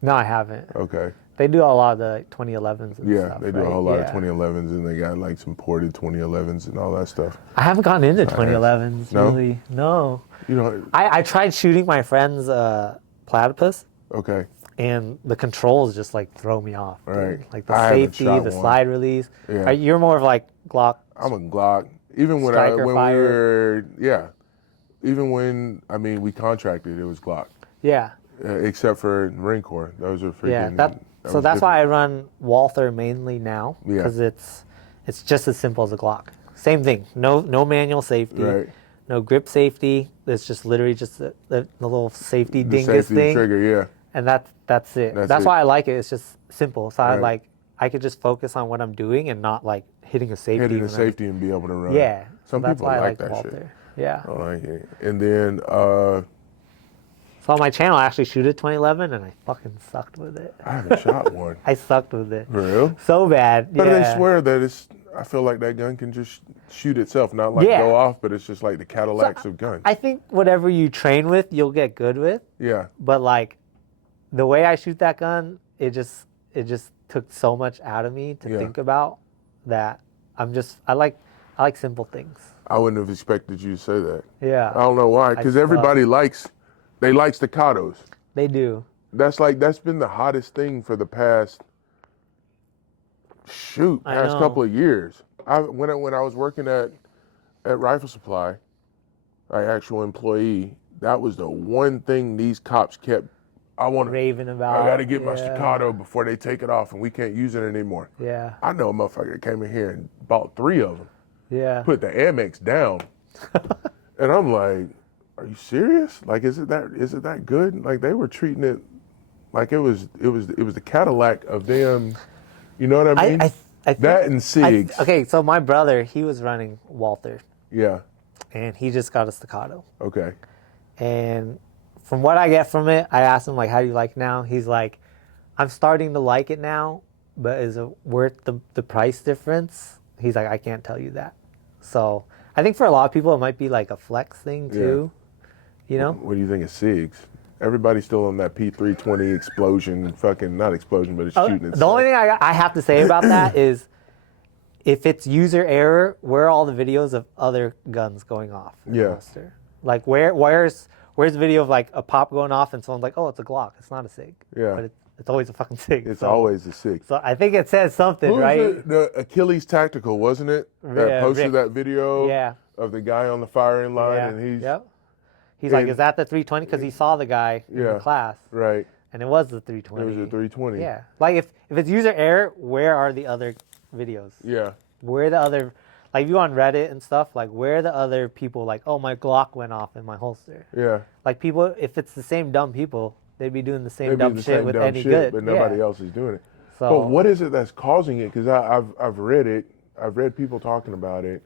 No, I haven't. Okay. They do a lot of the, like, 2011s and Yeah, stuff, they do a right? whole lot of Yeah. 2011s, and they got like some ported 2011s and all that stuff. I haven't gotten into 2011s, No? really. No. You know, I tried shooting my friend's platypus, okay. and the controls just, like, throw me off. Dude. Right. Like, the I haven't safety, shot the one. slide release. Yeah. You're more of, like, Glock. I'm a Glock. Even when Striker we fire. were, yeah. Even when, we contracted, it was Glock. Yeah. Except for Marine Corps. Those are freaking. Yeah. that So was that's why I different. run Walther mainly now. Yeah. Because it's just as simple as a Glock. Same thing. No manual safety. Right. No grip safety. It's just literally just the little safety The dingus safety thing. trigger, yeah. And that's it. That's That's it. why I like it. It's just simple. So Right. I could just focus on what I'm doing and not, like, hitting a safety. Hitting the when I'm- safety and be able to run. Yeah. Some so that's people why I like like that shit. Walther. Yeah. I like it. And then, So on my channel, I actually shoot a 2011, and I fucking sucked with it. I haven't shot one. I sucked with it. For real? So bad. But yeah. they swear that I feel like that gun can just shoot itself, not like Yeah. go off, but it's just like the Cadillacs of guns. I think whatever you train with, you'll get good with. Yeah. But, like, the way I shoot that gun, it just took so much out of me to Yeah. think about that I like simple things. I wouldn't have expected you to say that. Yeah. I don't know why, because suck. everybody likes staccatos. They do. That's been the hottest thing for the past I know. couple of years. When I was working at Rifle Supply, an actual employee, that was the one thing these cops kept. I Raving about. got to get my yeah. staccato before they take it off, and we can't use it anymore. Yeah. I know a motherfucker that came in here and bought 3 of them, Yeah. put the Amex down, and I'm like, are you serious? Like, is it that good? Like, they were treating it like it was the Cadillac of them. You know what I mean? I think, that and SIGs. Okay, so my brother, he was running Walther, Yeah. and he just got a Staccato. Okay. And from what I get from it, I asked him, like, how do you like it now? He's like, I'm starting to like it now, but is it worth the price difference? He's like, I can't tell you that. So I think for a lot of people, it might be like a flex thing too. You know? What do you think of SIGs? Everybody's still on that P320 explosion, fucking, not explosion, but it's shooting itself. The only thing I have to say about that is, if it's user error, where are all the videos of other guns going off in the holster? Like, where's the video of like a pop going off and someone's like, oh, it's a Glock. It's not a SIG. Yeah. But it's always a fucking SIG. It's always a SIG. So I think it says something, right? The Achilles Tactical, wasn't it? That posted that video of the guy on the firing line, and he's like, is that the 320? Because he saw the guy in the class. Right. And it was the 320. It was the 320. Yeah. Like, if it's user error, where are the other videos? Yeah. Where are the other, like, if you on Reddit and stuff, like, where are the other people, like, oh, my Glock went off in my holster? Yeah. Like, people, if it's the same dumb people, they'd be doing the same dumb shit with any good. But nobody else is doing it. So, but what is it that's causing it? Because I've read it. I've read people talking about it.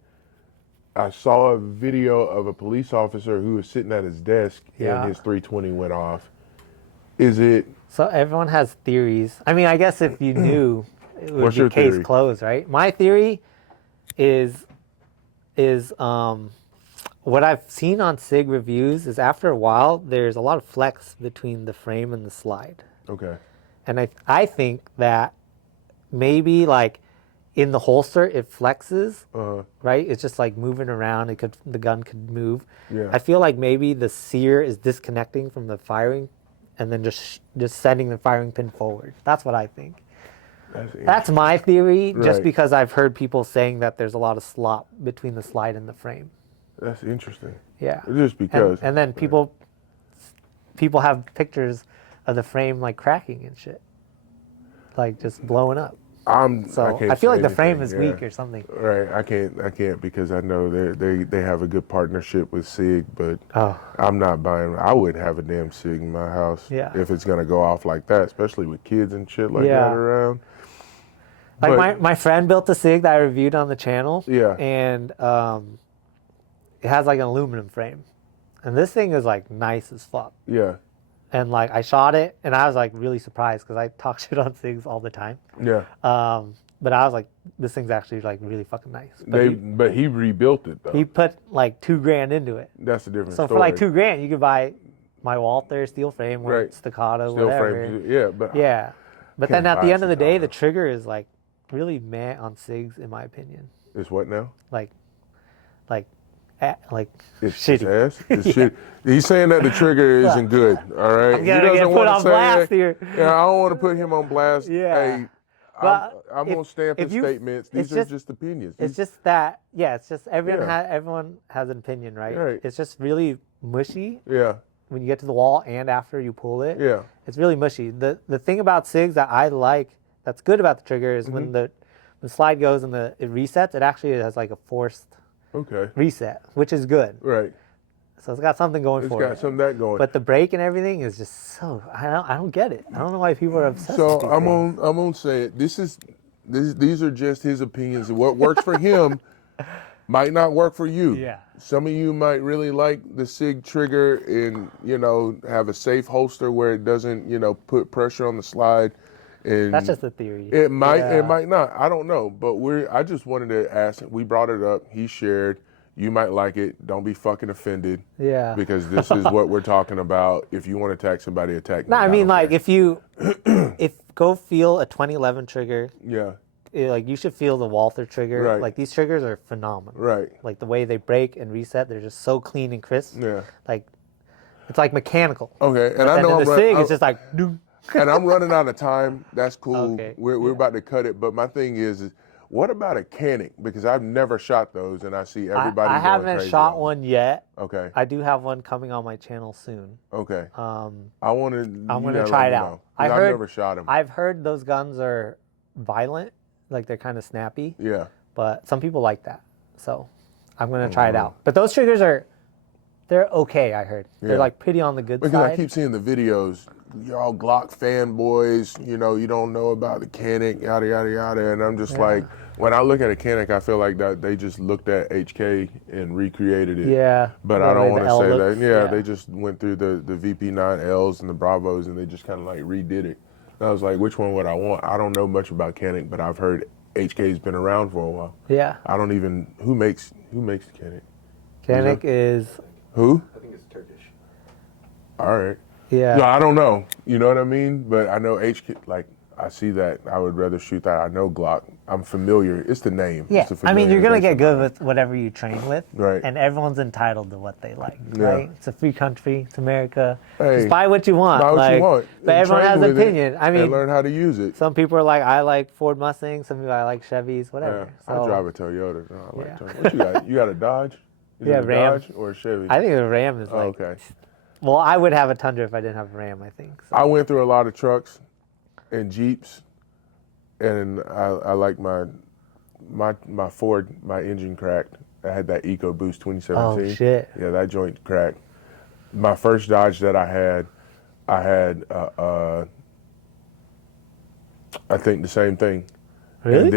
I saw a video of a police officer who was sitting at his desk and his 320 went off. Is it? So everyone has theories. I mean, I guess if you knew, it would What's be your case theory? closed, right? My theory is what I've seen on SIG reviews is, after a while, there's a lot of flex between the frame and the slide. Okay. And I think that maybe, like, in the holster it flexes, right? It's just like moving around. The gun could move. Yeah. I feel like maybe the sear is disconnecting from the firing, and then just sending the firing pin forward. That's what I think. That's my theory, just because I've heard people saying that there's a lot of slop between the slide and the frame. That's interesting. Yeah. Just because. And then people have pictures of the frame, like, cracking and shit, like, just blowing up. I feel like the frame is weak or something. Right. I can't because I know they have a good partnership with SIG, but I'm not buying. I wouldn't have a damn SIG in my house if it's gonna go off like that, especially with kids and shit like that around. Like, but my friend built a SIG that I reviewed on the channel. Yeah. And it has like an aluminum frame, and this thing is like nice as fuck. Yeah. And like, I shot it, and I was like really surprised because I talk shit on SIGs all the time. Yeah. But I was like, this thing's actually like really fucking nice. But he rebuilt it though. He put like $2,000 into it. That's a different so story. For like $2,000, you could buy my Walther steel frame or Staccato, steel whatever. Frame, but then at the end of the day, the trigger is like really meh on SIGs, in my opinion. It's what now? Like it's shitty. Ass? It's shitty. He's saying that the trigger isn't good. All right. I'm gonna get put on blast here. Yeah, I don't want to put him on blast. Yeah. Hey, I'm gonna stamp his statements. These are just opinions. It's just that. Yeah. It's just everyone has an opinion, right? Right. It's just really mushy. Yeah. When you get to the wall and after you pull it. Yeah. It's really mushy. The thing about SIGs that I like, that's good about the trigger, is when the slide goes and it resets, it actually has like a forced reset, which is good. Right. So it's got something going for it. It's got some of that going. But the brake and everything is just so, I don't get it. I don't know why people are obsessed So with these I'm things. gonna say it. These are just his opinions. What works for him might not work for you. Yeah. Some of you might really like the SIG trigger and, have a safe holster where it doesn't, put pressure on the slide. And that's just a theory. It might not. I don't know. But I just wanted to ask. We brought it up. He shared. You might like it. Don't be fucking offended. Yeah. Because this is what we're talking about. If you want to attack somebody, attack me. No, I mean, like, if go feel a 2011 trigger. Yeah. Like, you should feel the Walther trigger. Right. Like, these triggers are phenomenal. Right. Like, the way they break and reset, they're just so clean and crisp. Yeah. Like, it's like mechanical. Okay. And I know the SIG is just like, and I'm running out of time. That's cool. Okay. We're about to cut it. But my thing is what about a Canic? Because I've never shot those, and I see everybody I going haven't crazy shot on one yet. Okay. I do have one coming on my channel soon. Okay. I'm gonna try it out. I've never shot them. I've heard those guns are violent, like they're kind of snappy. Yeah. But some people like that, so I'm gonna try it out. But those triggers are They're okay, I heard. They're like pretty on the good because side. I keep seeing the videos. You're all Glock fanboys. You know, you don't know about the Canic, yada yada yada. And I'm just like, when I look at a Canic, I feel like that they just looked at HK and recreated it. Yeah. But the I don't way want the to L say looks, that. Yeah, they just went through the VP9Ls and the Bravos, and they just kind of like redid it. And I was like, which one would I want? I don't know much about Canic, but I've heard HK's been around for a while. Yeah. I don't even who makes the Canic. Canic is. Who? I think it's Turkish. All right. Yeah. No, I don't know. You know what I mean? But I know HK, like, I see that. I would rather shoot that. I know Glock. I'm familiar. It's the name. Yeah. It's the I mean, you're going to get familiarization. good with whatever you train with. Right. And everyone's entitled to what they like, Yeah. right? It's a free country. It's America. Hey, Just buy what you want. Buy what you want. But and everyone train has an with it opinion. I mean, and learn how to use it. some people are like, I like Ford Mustangs. Some people I like Chevys, whatever. Yeah, So I drive a Toyota. No, I like Yeah. Toyota. What you got? You got a Dodge? Is Yeah, it a Ram. Dodge or a Chevy? I think the Ram is like. okay. Well, I would have a Tundra if I didn't have a Ram, I think. So. I went through a lot of trucks and Jeeps, and I like my Ford, my engine cracked. I had that EcoBoost 2017. Oh, shit. Yeah, that joint cracked. My first Dodge that I had I think the same thing. Really? And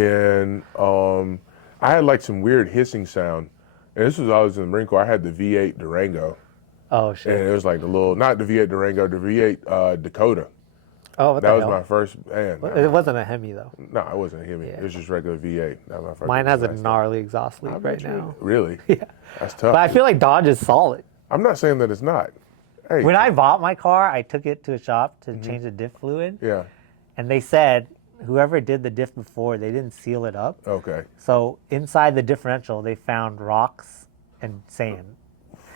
then I had like some weird hissing sound. And this was always in the Marine Corps. I had the V8 Durango. Oh, And shit. it was like the little, not the V8 Durango, the V8 Dakota. Oh, what That the was hell? my first, man. It wasn't a Hemi, though. No, it wasn't a Hemi. Yeah. It was just regular V8. That was my first. Mine has a last time. gnarly exhaust leak I right bet you- now. Really? Yeah. That's tough. But I feel like Dodge is solid. I'm not saying that it's not. Hey. When I bought my car, I took it to a shop to change the diff fluid. Yeah. And they said whoever did the diff before, they didn't seal it up. Okay. So inside the differential, they found rocks and sand.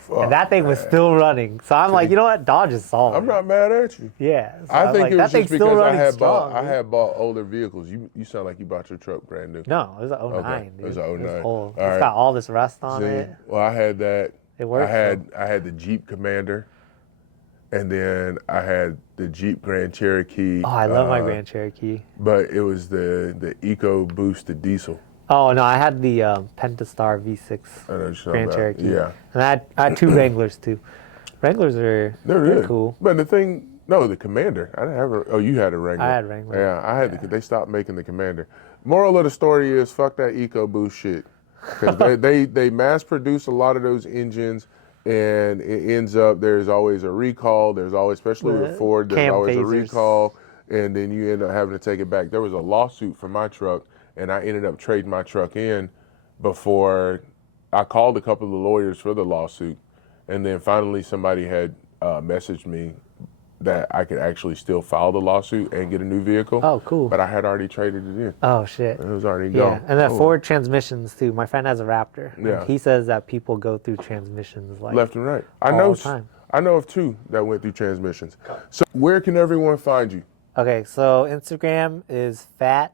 Fuck, And that thing was man. still running. So I'm like, you know what? Dodge is solid. I'm not mad at you. Yeah. So I I'm think like, it that was thing's just still because I running had strong. bought bought older vehicles. You sound like you bought your truck brand new. No, it was an 09, Okay, dude. it was a 09. old. All It's right. got all this rust on See, it. well, I had that. It works, I had the Jeep Commander, and then I had the Jeep Grand Cherokee. Oh, I love my Grand Cherokee. But it was the Eco Boosted diesel. Oh, no, I had the Pentastar V6 I know what you're talking Grand about. Cherokee. Yeah. And I had two Wranglers, too. Wranglers are They're good. cool. But the thing, no, the Commander. I didn't have a. Oh, you had a Wrangler. I had Wrangler. Yeah, I had. They stopped making the Commander. Moral of the story is fuck that EcoBoost shit, because they mass produce a lot of those engines, and it ends up there's always a recall. There's always, especially with Ford, there's Cam always a phasers. recall, and then you end up having to take it back. There was a lawsuit for my truck, and I ended up trading my truck in before I called a couple of the lawyers for the lawsuit, and then finally somebody had messaged me that I could actually still file the lawsuit and get a new vehicle. Oh, cool. But I had already traded it in. Oh, shit. It was already Yeah, gone. and then Oh. Ford transmissions, too. My friend has a Raptor. and Yeah. He says that people go through transmissions like Left and right. I all know. the time. I know of two that went through transmissions. So where can everyone find you? Okay, so Instagram is Phat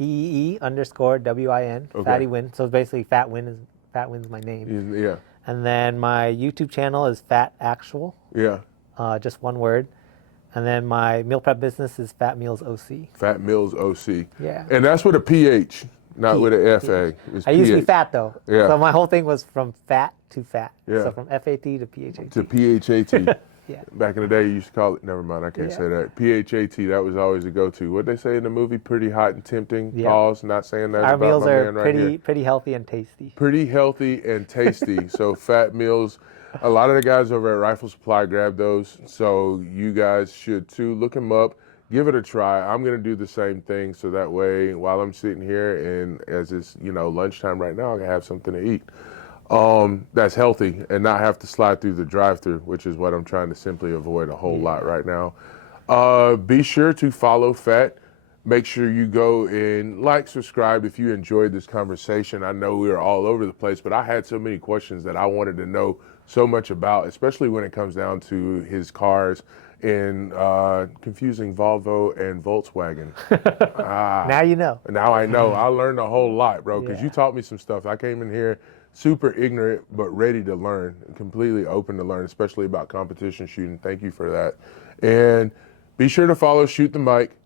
_WIN, Okay. Fatty Win. So it's basically Win's my name. Yeah. And then my YouTube channel is Phat Actual, Yeah. just one word. And then my meal prep business is Fat Meals OC. Fat Mills OC. Yeah. And that's with a PH, not with a FA. It's I used to be PH fat though. Yeah. So my whole thing was from fat to fat. Yeah. So from FAT to PHAT. to PHAT. Yeah. Back in the day, you used to call it. Never mind, I can't Yeah. say that. PHAT. That was always a go-to. What they say in the movie? Pretty hot and tempting. Yeah. Pause. Not saying that Our about meals my are man right here. pretty healthy and tasty. Pretty healthy and tasty. So Fat Meals. A lot of the guys over at Rifle Supply grab those. So you guys should too. Look them up. Give it a try. I'm gonna do the same thing. So that way, while I'm sitting here and as it's lunchtime right now, I can have something to eat. That's healthy and not have to slide through the drive-through, which is what I'm trying to simply avoid a whole lot right now. Be sure to follow Phat. Make sure you go and subscribe if you enjoyed this conversation. I know we were all over the place, but I had so many questions that I wanted to know so much about, especially when it comes down to his cars and confusing Volvo and Volkswagen. Now you know. Now I know. I learned a whole lot, bro, because Yeah. you taught me some stuff. I came in here super ignorant, but ready to learn, completely open to learn, especially about competition shooting. Thank you for that. And be sure to follow Shoot the Mic.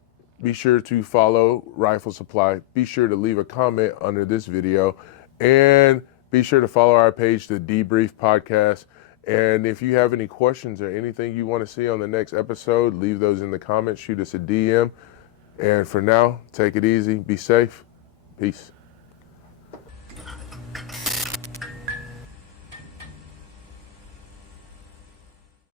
Be sure to follow Rifle Supply. Be sure to leave a comment under this video. And Be sure to follow our page, The Debrief Podcast. And if you have any questions or anything you want to see on the next episode, leave those in the comments. Shoot us a DM. And for now, take it easy. Be safe. Peace.